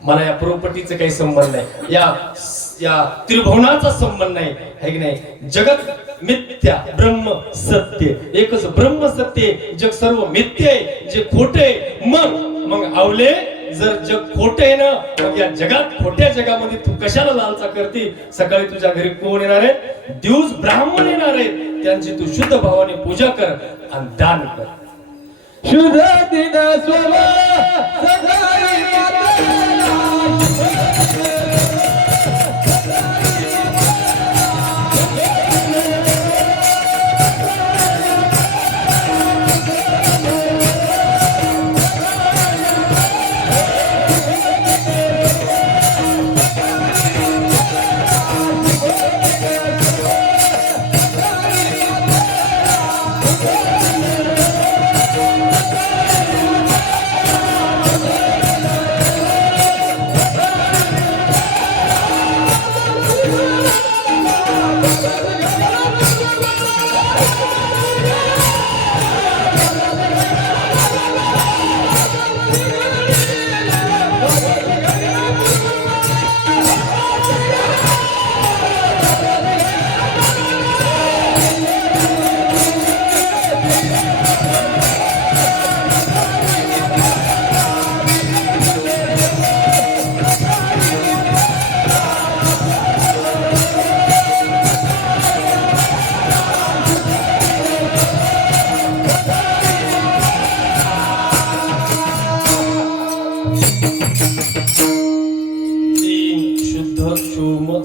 मला या प्रॉपर्टीचा काही संबंध नाही, या त्रिभुवनाचा संबंध नाही, है की नाही? जगत मिथ्या, ब्रह्म सत्य. एकच ब्रह्म सत्य, जग सर्व मिथ्य आहे, जे खोटे. मग आवले, जर जग खोटे आहे ना, मग या जगात, खोट्या जगामध्ये तू कशाला लालसा करते? सकाळी तुझ्या घरी कोण येणार आहे? दिवस ब्राह्मण येणार आहेत, त्यांची तू शुद्ध भावाने पूजा कर आणि दान कर. शुद्ध दिन सोला सदाई मातेला.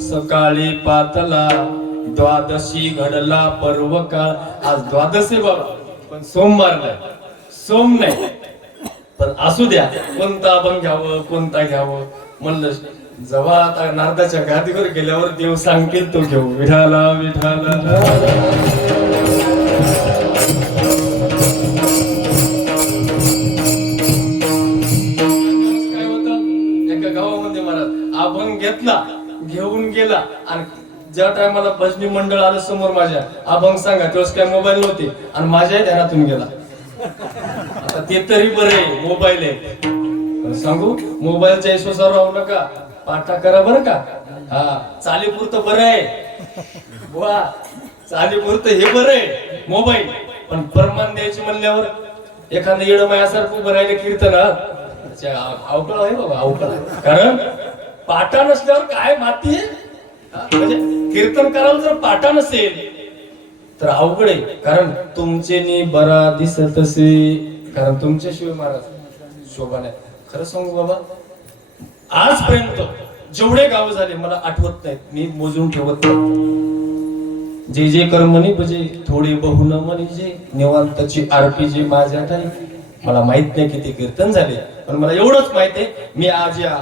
सकाळी पातला द्वादशी घडला पर्व काळ. आज द्वादशी बाबा, पण सोमवार नाही, सोम नाही. पण असू द्या, कोणता अभंग घ्यावं कोणता घ्यावं म्हणलं. जेव्हा आता नारदाच्या गादीवर गेल्यावर देव सांगतील तो घेऊ. विठाला विठाला काय होतं, एका गावामध्ये महाराज अभंग घेतला, घेऊन गेला आणि ज्या टायमाला भजनी मंडळ आलं समोर माझ्या, अभंग सांगा, तेव्हा काय मोबाईल नव्हते आणि माझ्याही ध्यानातून गेला. आता ते तरी बरं आहे, मोबाईल आहे. पण सांगू, मोबाईलच्या विश्वासावर राहू नका, पाठा करा बरं का. हा, चालीपुरतं बरं आहे बुवा, चालीपुरतं हे बरं आहे मोबाईल. पण परमान द्यायची म्हणल्यावर एखादं येड मायासारखं उभं राहिलं कीर्तनात, अवकळ आहे बाबा, अवकळ आहे. कारण पाठा नसल्यावर काय माती आहे. म्हणजे कीर्तन करायला जर पाठा नसेल तर अवघड आहे. कारण तुमचे नी बरा दिसत असे, कारण तुमच्याशिवाय महाराज शोभा नाही. खरं सांगू बाबा, आजपर्यंत जेवढे गाव झाले मला आठवत नाहीत, मी मोजून ठेवत नाही. जे जे कर्मणी म्हणजे थोडे बहुन म्हणी जे निवांतची आरती जे माझ्या काही, मला माहित नाही किती कीर्तन झाले. पण मला एवढंच माहित आहे, मी आज या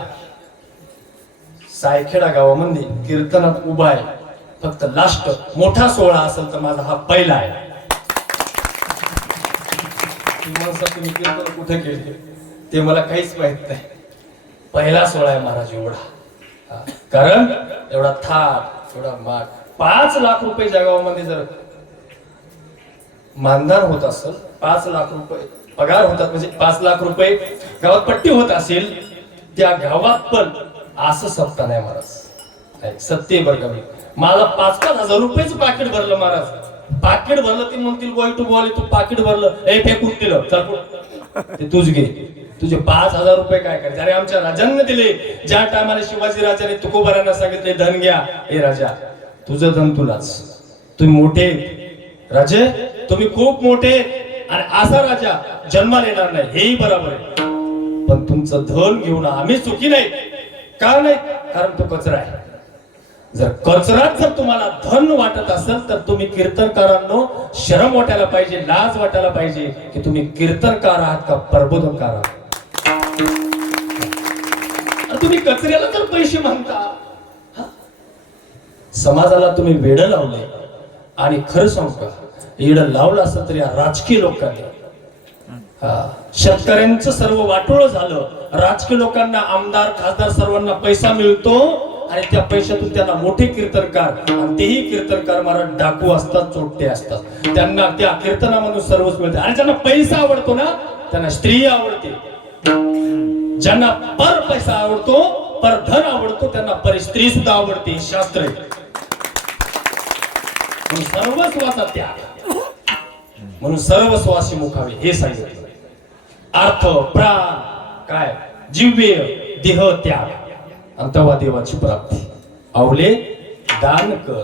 सायखेडा गावामध्ये कीर्तनात उभा आहे. फक्त लास्ट मोठा सोहळा असेल तर माझा हा पहिला आहे. तुम्ही कीर्तन कुठे केले ते मला काहीच माहित नाही. पहिला सोहळा आहे महाराज एवढा. कारण एवढा थाट, एवढा माग, 5 लाख रुपये ज्या गावामध्ये जर मानधन होत असेल, 5 लाख रुपये पगार होतात, म्हणजे 5 लाख रुपये गावात पट्टी होत असेल, त्या गावात पण असं सप्ताह नाही महाराज. सत्य बरं का, मी मला 5-5 हजार रुपयेच पाकिट भरलं महाराज. पाकिट भरलं ते म्हणतील गोय टू बॉल, तू पाकिट भरलं, हे फेकून दिलं, चल ते तुझ घे. तुझे 5,000 रुपये काय करायचे. अरे आमच्या राजांना दिले. ज्या टायमाला शिवाजी राजाने तुकोबारांना सांगितले धन घ्या, हे राजा तुझं धन तुलाच, तुम्ही मोठे राजे, तुम्ही खूप मोठे, आणि असा राजा जन्माला येणार नाही, हेही बरोबर आहे. पण तुमचं धन घेऊन आम्ही चुकी नाही. का नाही? कारण तो कचरा आहे. जर कचरात जर तुम्हाला धन वाटत असेल तर तुम्ही कीर्तनकारांनो शरम वाटायला पाहिजे, लाज वाटायला पाहिजे की तुम्ही कीर्तनकार आहात का प्रबोधनकार आहात. तुम्ही कचऱ्याला तर पैसे मागता. समाजाला तुम्ही वेड लावले. आणि खरं सांगू का, वेड लावलं असं तरी राजकीय लोकांनी, शेतकऱ्यांचं सर्व वाटोळ झालं. राजकीय लोकांना, आमदार खासदार सर्वांना पैसा मिळतो आणि त्या पैशातून त्यांना मोठे कीर्तनकार, आणि तेही कीर्तनकार मला डाकू असतात, चोट्टे असतात. त्यांना त्या कीर्तनामधून सर्वच मिळते. आणि ज्यांना पैसा आवडतो ना, त्यांना स्त्री आवडते. ज्यांना पर पैसा आवडतो, पर धन आवडतो, त्यांना पर स्त्री सुद्धा आवडते. शास्त्र आहे. सर्वस्वाचा त्याग, म्हणून सर्वस्वाशी मुखावे हे सांगितलं. अर्थ, प्राण, काय जिव्य देह त्याग, अंतवा देवाची प्राप्ती. आवले दान कर,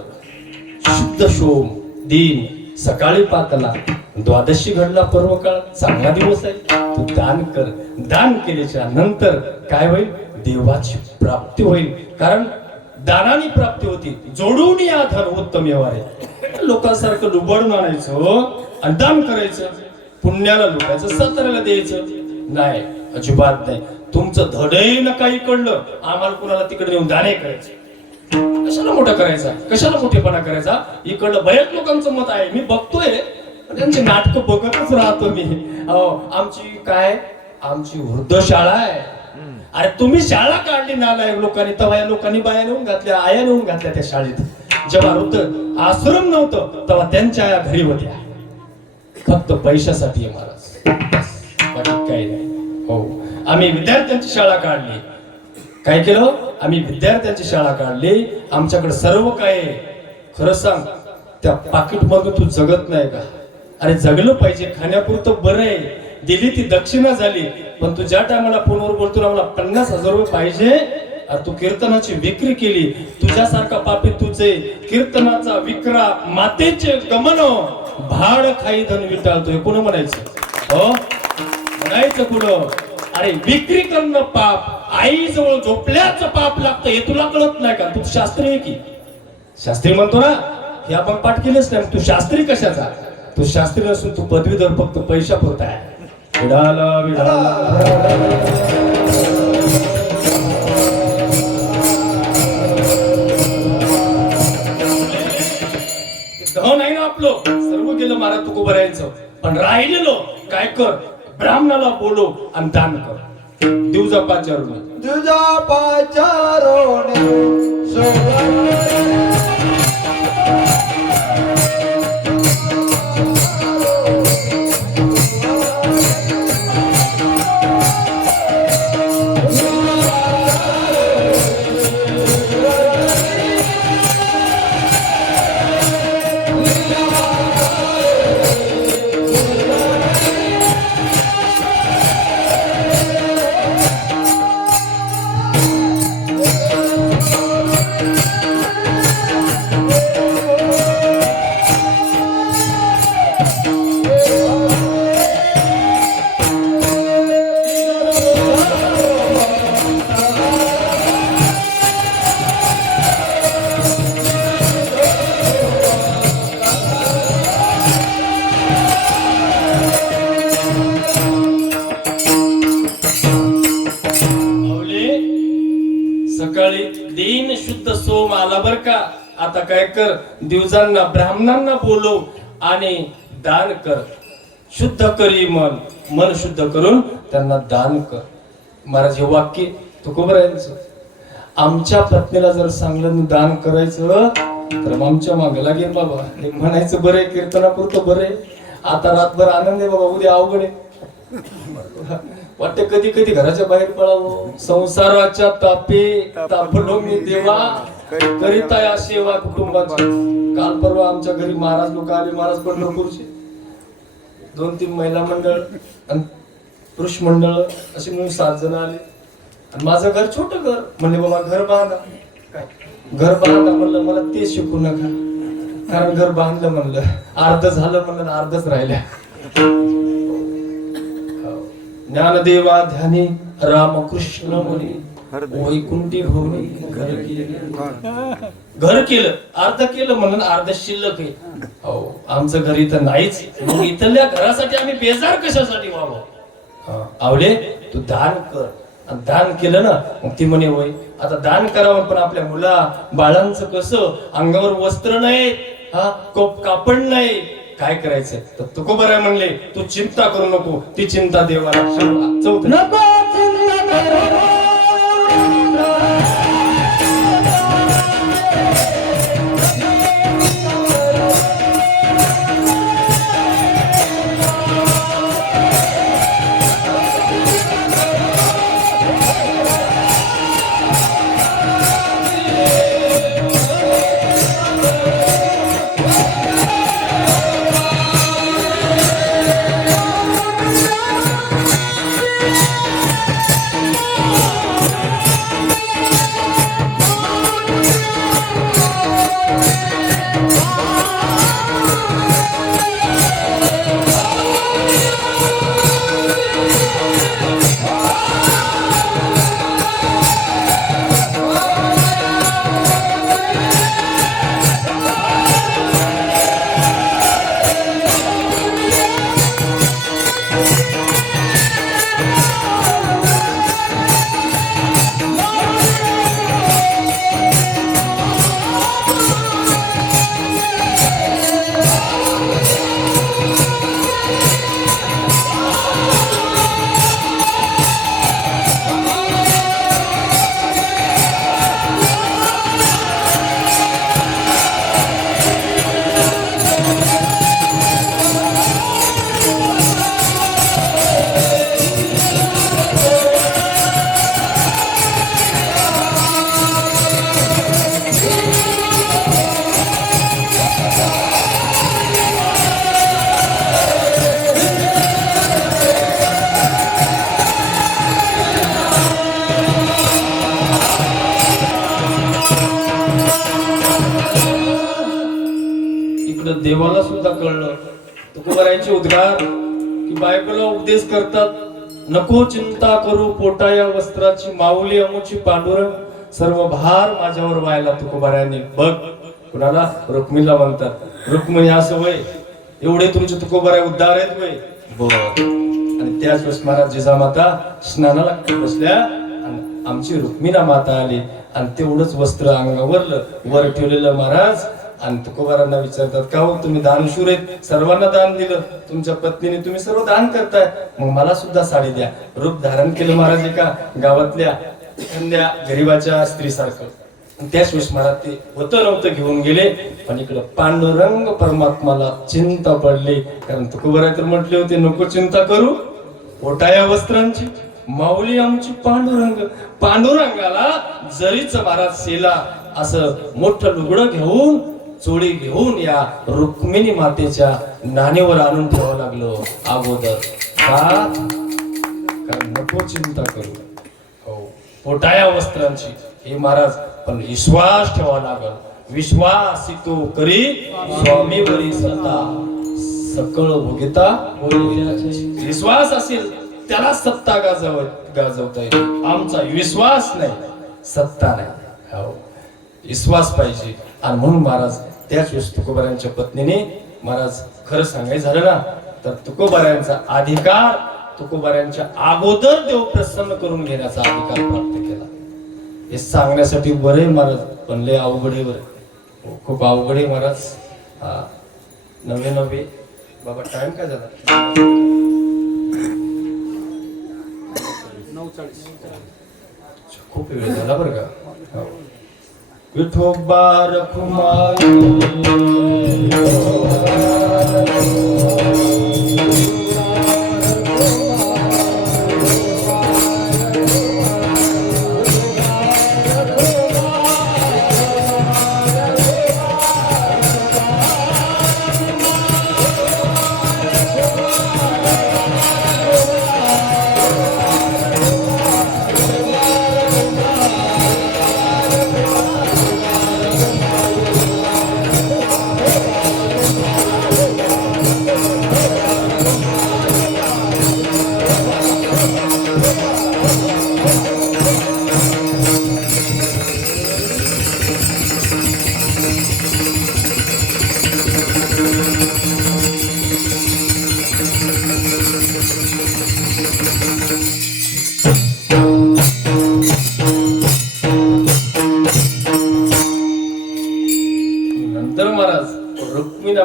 शुद्ध शोम दिन, सकाळी पातला, द्वादशी घडला पर्व काळ, चांगला दिवस आहे, तू दान कर. दान केल्याच्या नंतर काय होईल? देवाची प्राप्ती होईल. कारण दानाने प्राप्ती होती. जोडून या धन उत्तम व्यवहार आहे. लोकांसारखं लुबाडून आणायचं आणि दान करायचं, पुण्याला लुटायचं, सतराला द्यायचं नाही, अजिबात नाही. तुमचं धडही न काही कळलं, आम्हाला कुणाला तिकडे नेऊन दाने करायचे. कशाला मोठा करायचा, कशाला मोठेपणा करायचा. इकडलं बऱ्याच लोकांचं मत आहे, मी बघतोय त्यांचे नाटक बघतच राहतो मी. आमची वृद्ध शाळा आहे. अरे तुम्ही शाळा काढली नालायक लोकांनी, तेव्हा या लोकांनी बाया नेऊन घातल्या, आया नेऊन घातल्या त्या शाळेत. जेव्हा वृद्ध आश्रम नव्हतं तेव्हा त्यांच्या आया घरी होत्या. फक्त पैशासाठी महाराज, बाकी काही नाही. हो, आम्ही विद्यार्थ्यांची शाळा काढली. काय केलं? आम्ही विद्यार्थ्यांची शाळा काढली. आमच्याकडे सर्व काय. खरं सांग, त्या पाकिट मधून तू जगत नाही का? अरे जगलं पाहिजे, खाण्यापुरतं बरं आहे. दिली ती दक्षिणा झाली. पण तू ज्या टायमाला फोनवर बोलतो ना, मला 50,000 रुपये पाहिजे, अरे तू कीर्तनाची विक्री केली. तुझ्यासारखा पापी तुझे कीर्तनाचा विक्रा, मातेचे गमन, भाड खाई धन विटाळतोय. कुणं म्हणायचं? हो म्हणायचं कुणं? अरे विक्री करणं पाप, आई जवळ झोपल्याचं पाप लागतं. हे तुला कळत नाही का? तू शास्त्री आहे की? शास्त्री म्हणतो ना, हे आपण पाठ केलेच नाही. तू शास्त्री कशाचा? तू शास्त्री नसून तू पदवीधर फक्त पैशा पुरता आहे. विडाला धन आहे ना आपलं सर्व केलं महाराज तुकोबरायांचं, पण राहिलेलो काय कर, ब्राह्मणाला बोलो आणि दान कर. दिवजा 5,000 रुपये. तुझा पाचारोने सकाळी दिन शुद्ध सोम आला बर का. आता काय कर, दिवसांना ब्राह्मणांना बोलव आणि दान कर. शुद्ध करी मन, मन शुद्ध करून त्यांना दान कर. महाराज हे वाक्य तुकोबरायांचं. आमच्या पत्नीला जर चांगलं दान करायचं तर आमच्या मागे लागेल बाबा. हे म्हणायचं बरे, कीर्तनापुरतं बरे. आता रातभर आनंद आहे बाबा, उद्या अवघड आहे. वाटते कधी कधी घराच्या बाहेर पडावं. संसाराच्या तापे तापलो मी देवा, करीता या सेवा कुटुंबाची. काल परवा आमच्या घरी महाराज लोक आले, महाराज पंढरपूरचे. 2-3 महिला मंडळ आणि पुरुष मंडळ असे मिळून 7 जण आले. आणि माझं घर छोटं घर. म्हणले बाबा घर बांधा. काय घर बांधा म्हणलं, मला ते शिकू नका, कारण घर बांधलं म्हणलं, अर्ध झालं म्हणलं, अर्धच राहिल्या. ज्ञानदेवा ध्यानी रामकृष्ण मुनी वैकुंठी भूमी घर केलं, अर्ध केलं म्हणून अर्ध शिल्लक आहे. हो, आमचं घर इथं नाहीच. मग इथल्या घरासाठी आम्ही बेजार कशासाठी व्हावं. आवले तू दान कर. आणि दान केलं ना मग ती म्हणे होय आता दान करावं, पण आपल्या मुला बाळांचं कसं, अंगावर वस्त्र नाही, कापड नाही, काय करायचं. तर तुकोबराय म्हणले तू चिंता करू नको, ती चिंता देवाला. चौथ नको चिंता करू. देवाला सुद्धा कळलं. तुकोबरायांचे उद्गार की बायकोला उपदेश करतात, नको चिंता करू पोटा या वस्त्राची, माऊली अमुची पांडुरंग, सर्व भार माझ्यावर व्हायला. तुकोबरायांनी बघ कुणाला, रुक्मिणीला म्हणतात. रुक्मिणी असं वय एवढे तुमचे तुकोबराय उद्धार आहेत वय बर. आणि त्याच वेळेस महाराज जिजामाता स्नानाला बसल्या आणि आमची रुक्मिणा माता आली आणि तेवढंच वस्त्र अंगावरलं वर ठेवलेलं महाराज. आणि तुकोबारांना विचारतात, का हो तुम्ही दानशूर आहेत, सर्वांना दान दिलं, तुमच्या पत्नीने तुम्ही सर्व दान करताय, मग मला सुद्धा साडी द्या. रूप धारण केलं महाराज एका गावातल्या एखाद्या गरीबाच्या स्त्रीसारखं. त्याच वेळेस महाराज ते होतं नव्हतं घेऊन गेले. पण इकडं पांडुरंग परमात्माला चिंता पडली, कारण तुकोबाराय तर म्हटले होते नको चिंता करू ओटाया वस्त्रांची, माऊली आमची पांडुरंग. पांडुरंगाला जरीच महाराज सेला असं मोठं लुगडं घेऊन चोळी घेऊन या रुक्मिणी मातेच्या नाणीवर आणून ठेवावं लागलं अगोदर. का? कारण नको चिंता करू हो पोटाया वस्त्रांची. हे महाराज पण विश्वास ठेवावा लागल. विश्वास तो करी स्वामी बरी सत्ता सकळ भोगिता. विश्वास असेल त्याला सत्ता गाजवता येईल. आमचा विश्वास नाही, सत्ता नाही, हो विश्वास पाहिजे. आणि म्हणून महाराज त्याच वेळेस तुकोबारायांच्या पत्नीने महाराज खरं सांगायचं झालं ना तर तुकोबारायांचा अधिकार तुकोबारायांच्या अगोदर देव प्रसन्न करून घेण्याचा अधिकार प्राप्त केला. हे सांगण्यासाठी बरे महाराज पण लय अवघड आहे बरं, खूप अवघड आहे महाराज. हा 99 बाबा टाइम काय झाला? 9:40 खूप वेळ झाला बरं का. विठोबा रखुमाई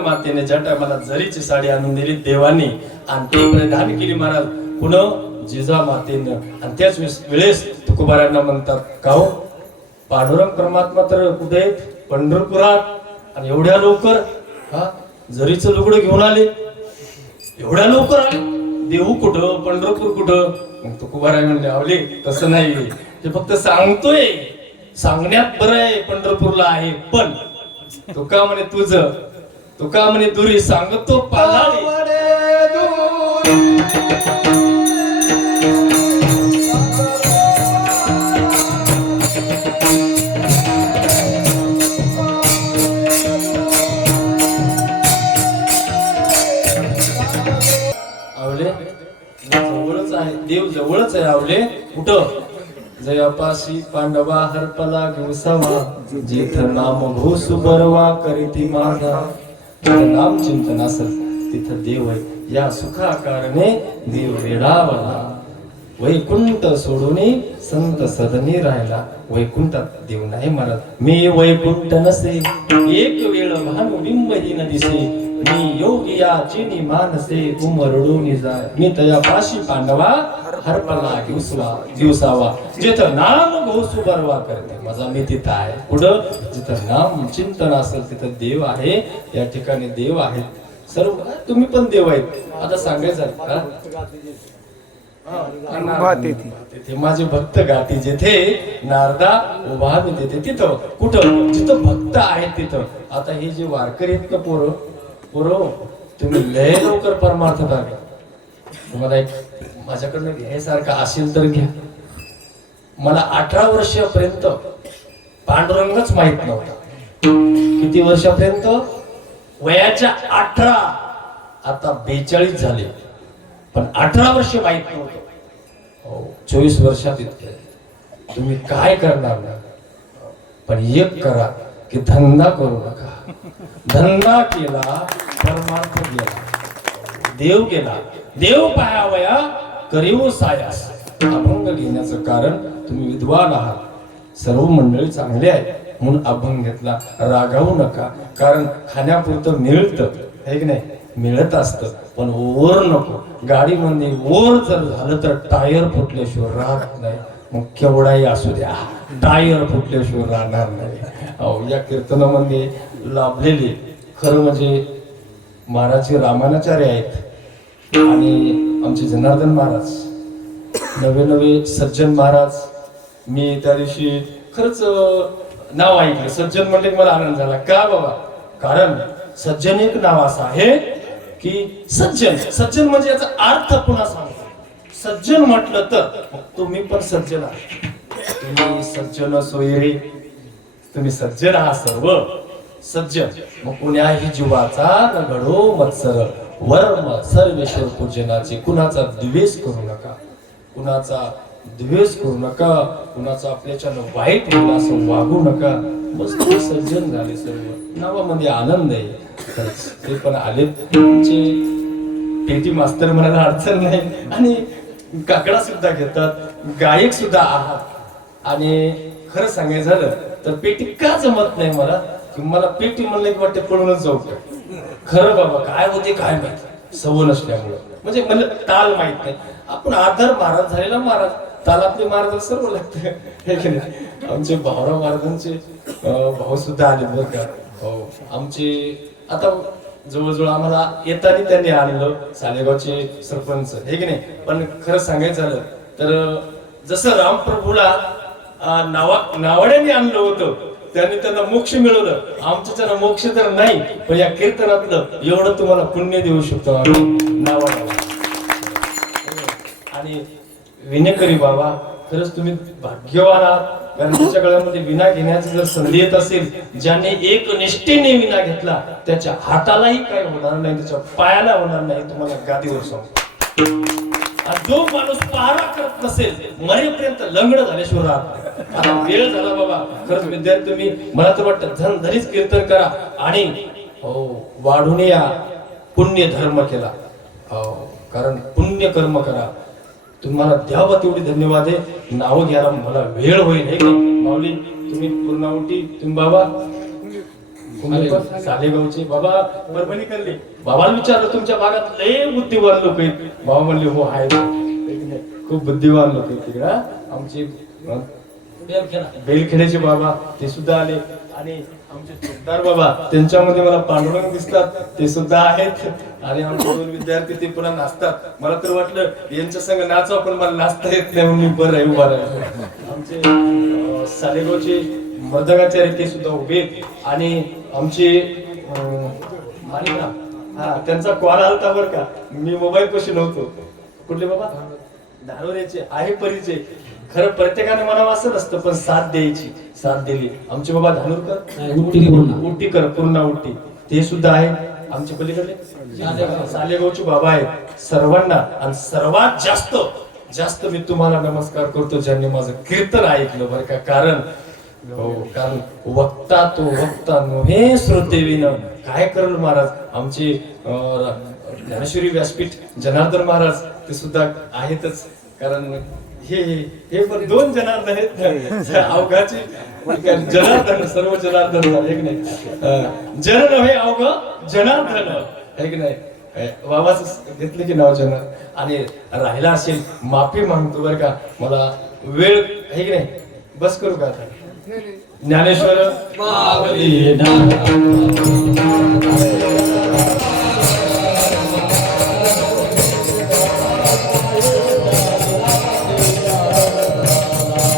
मातेने ज्या टायमाला जरीची साडी आणून दिली देवानी आणि ती परिधान केली महाराज पुन्हा जिजा मातेनं. आणि त्याच वेळेस तुकोबारायांना म्हणतात का हो पांडुरंग परमात्मा तर कुठे आहेत? पंढरपुरात. आणि एवढ्या लवकर हा जरीचं लुगडं घेऊन आले, एवढ्या लवकर आले, देऊ कुठं पंढरपूर कुठं? मग तुकोबाराय म्हणले आवले तसं नाही, ते फक्त सांगतोय, सांगण्यात बरं आहे पंढरपूरला आहे, पण तुका म्हणे तुझं तुका म्हणे दुरी सांगतो पालाडी. आवले जवळच आहे, देव जवळच आहे आवले. कुठं? जयापाशी पांडवा हरपला घेऊसावा, जिथ नाम घोष बरवा करीती माझा. जिथं नाम चिंतन असेल तिथं देव आहे. या सुखाकारणे देव रेडावला, वैकुंठ सोडून संत सदनी राहिला. वैकुंठात देव नाही महाराज. मी वैकुंठ नसे एक वेळ भानु बिंबहीन दिसे, मी योगियाची मानसे उमरडून जाय. मी तया पाशी पांडवा हरपला दिवसावा, जिथं नाम घोसू बरवा करते माझा मी तिथं आहे. पुढं जिथं नाम चिंतन असेल तिथं देव आहे. या ठिकाणी देव आहेत सर्व, तुम्ही पण देव आहेत. आता सांगायचं का तिथे माझे भक्त गाती, जिथे नारदा उभा मी तिथे तिथं. कुठं? जिथं भक्त आहेत तिथं. आता हे जे वारकरी आहेत का पोरं तुम्ही लय लवकर परमार्थ पागा. तुम्हाला एक माझ्याकडनं घ्यायसारखं असेल तर घ्या. मला 18 वर्षापर्यंत पांडुरंगच माहित नव्हता. किती वर्षापर्यंत? वयाच्या 18, आता 42 झाले, पण 18 वर्ष माहित नव्हतं. 24 वर्षात इतके. तुम्ही काय करणार ना, पण एक करा की धंदा करू नका. धंदा केला परमार्थ गेला, देव गेला. देव पाहावया करीव सायास. अभंग घेण्याचं कारण तुम्ही विद्वान आहात, सर्व मंडळी चांगले आहे म्हणून अभंग घेतला. रागावू नका, कारण खाण्यापुरतं मिळतं आहे की नाही, मिळत असतं, पण ओर नको. गाडीमध्ये ओर जर झालं तर टायर फुटल्याशिवाय राहत नाही. मग केवढाही असू द्या, टायर फुटल्याशिवाय राहणार नाही. अहो, या कीर्तनामध्ये लाभलेले खरं म्हणजे महाराज रामानाचार्य आहेत आणि आमचे जनार्दन महाराज, नवे नवे सज्जन महाराज. मी त्या दिवशी खरंच नाव ऐकलं, सज्जन म्हणले की मला आनंद झाला. का बाबा? कारण सज्जन एक नाव असं आहे की सज्जन, सज्जन म्हणजे याचा अर्थ पुन्हा सांगतो. सज्जन म्हटलं तर तुम्ही पण सज्जन आहात. तुम्ही सज्जन सोयरे, तुम्ही सज्जन आहात सर्व सज्जन. मग कुण्याही जीवाचा न घडो मत्सर, वर्म सर्वेश्वर पूजनाचे. कुणाचा द्वेष करू नका, कुणाचा द्वेष करू नका, कुणाचा आपल्याच्यानं वाईट होईल असं वागू नका. मस्त सज्जन झाले सर्व, नावामध्ये आनंद आहे. खरंच ते पण आले, तुमचे पेटी मास्तर म्हणायला अडचण नाही आणि काकडा सुद्धा घेतात, गायक सुद्धा आहात. आणि खरं सांगायचं झालं तर पेटी का जमत नाही मला, की मला पेटी म्हणलं की वाटते पळूनच जाऊ का. खरं बाबा काय होते काय माहिती, सवय नसल्यामुळं. म्हणजे मला ताल माहित नाही. आपण आधार महाराज झालेला महाराज, तालातले महाराज सर्व लागतं हे की नाही. आमचे भाऊराव महाराजांचे भाऊ सुद्धा आले बरं का. हो, आमचे आता जवळजवळ आम्हाला येताना त्यांनी आणलं, सालेगावचे सरपंच हे की नाही. पण खरं सांगायचं झालं तर जसं रामप्रभूला नावाड्याने आणलं होतं, त्यांनी त्यांना मोक्ष मिळवलं. आमचं त्यांना मोक्ष तर नाही, पण या कीर्तनातलं एवढं तुम्हाला पुण्य देऊ शकतो आम्ही नावाड्याला. आणि विनेकरी बाबा, खरंच तुम्ही भाग्यवान आहात, कारण तुमच्या गळ्यामध्ये विना घेण्याची जर संधी येत असेल, ज्याने एक निष्ठेने विना घेतला त्याच्या हातालाही काय होणार नाही, त्याच्या पायाला होणार नाही. तुम्हाला गादीवर सांगतो, जो माणूस पहारा करत नसेल मरेपर्यंत लंगड झाल्याशिवाय राहत नाही. आता वेळ झाला बाबा, खरंच विद्यार्थी तुम्ही, मला तर वाटतं धनधरीच कीर्तन करा आणि हो वाढून या, पुण्य धर्म केला. हो, कारण पुण्य कर्म करा. तुम्हाला द्यावा तेवढी धन्यवाद आहे. नाव घ्यायला मला वेळ होईल हे की माऊली. तुम्ही पूर्णावटी, तुम्ही बाबा सालेगावचे बाबा, परभणी करले. बाबाला विचारलं तुमच्या भागात लय बुद्धिवान लोक आहेत. बाबा म्हणले हो आहे, खूप बुद्धिवान लोक आहेत तिकडे. आमचे बेलखेड्याचे बाबा ते सुद्धा आले आणि आमचे चोपदार बाबा, त्यांच्यामध्ये मला पांडुरंग दिसतात, ते सुद्धा आहेत. आणि आमचे दोन विद्यार्थी ते पुन्हा नाचतात. मला तर वाटलं यांच्या संग नाचावं, पण मला नाचता येत नाही म्हणून मी बरं आहे उभा राहिलो. आमचे सालेगावचे मर्दगाचार्य ते सुद्धा उभे. आणि आमचे मालिका, हा त्यांचा कॉल आलता बरं का, मी मोबाईल पाशी नव्हतो. कुठले बाबा? धानोऱ्याचे आहे परिचय. खरं प्रत्येकाने म्हणावं असं नसतं, पण साथ द्यायची, साथ दिली. आमचे बाबा धानोरकर उट्टीकर, पूर्ण उट्टी, ते सुद्धा आहे. आमचे पलीकडले सालेगावचे बाबा आहेत. सर्वांना आणि सर्वात जास्त मी तुम्हाला नमस्कार करतो ज्यांनी माझं कीर्तन ऐकलं बरं का. कारण वक्ता तो वक्ता नव्हे श्रोतेविन. काय करल महाराज. आमचे ज्ञानेश्वरी व्यासपीठ जनार्दन महाराज ते सुद्धा आहेतच. कारण हे पण दोन जनार्दन आहेत अवघाची. जनार्दन, सर्व जनार्दन एक नाही, जन नव्हे अवघ जनार्दन एक नाही. बाबाच घेतले की नाव जनार्दन. आणि राहिला असेल माफी मागतो बरं का, मला वेळ आहे की नाही. बस करू का आता? ज्ञानेश्वर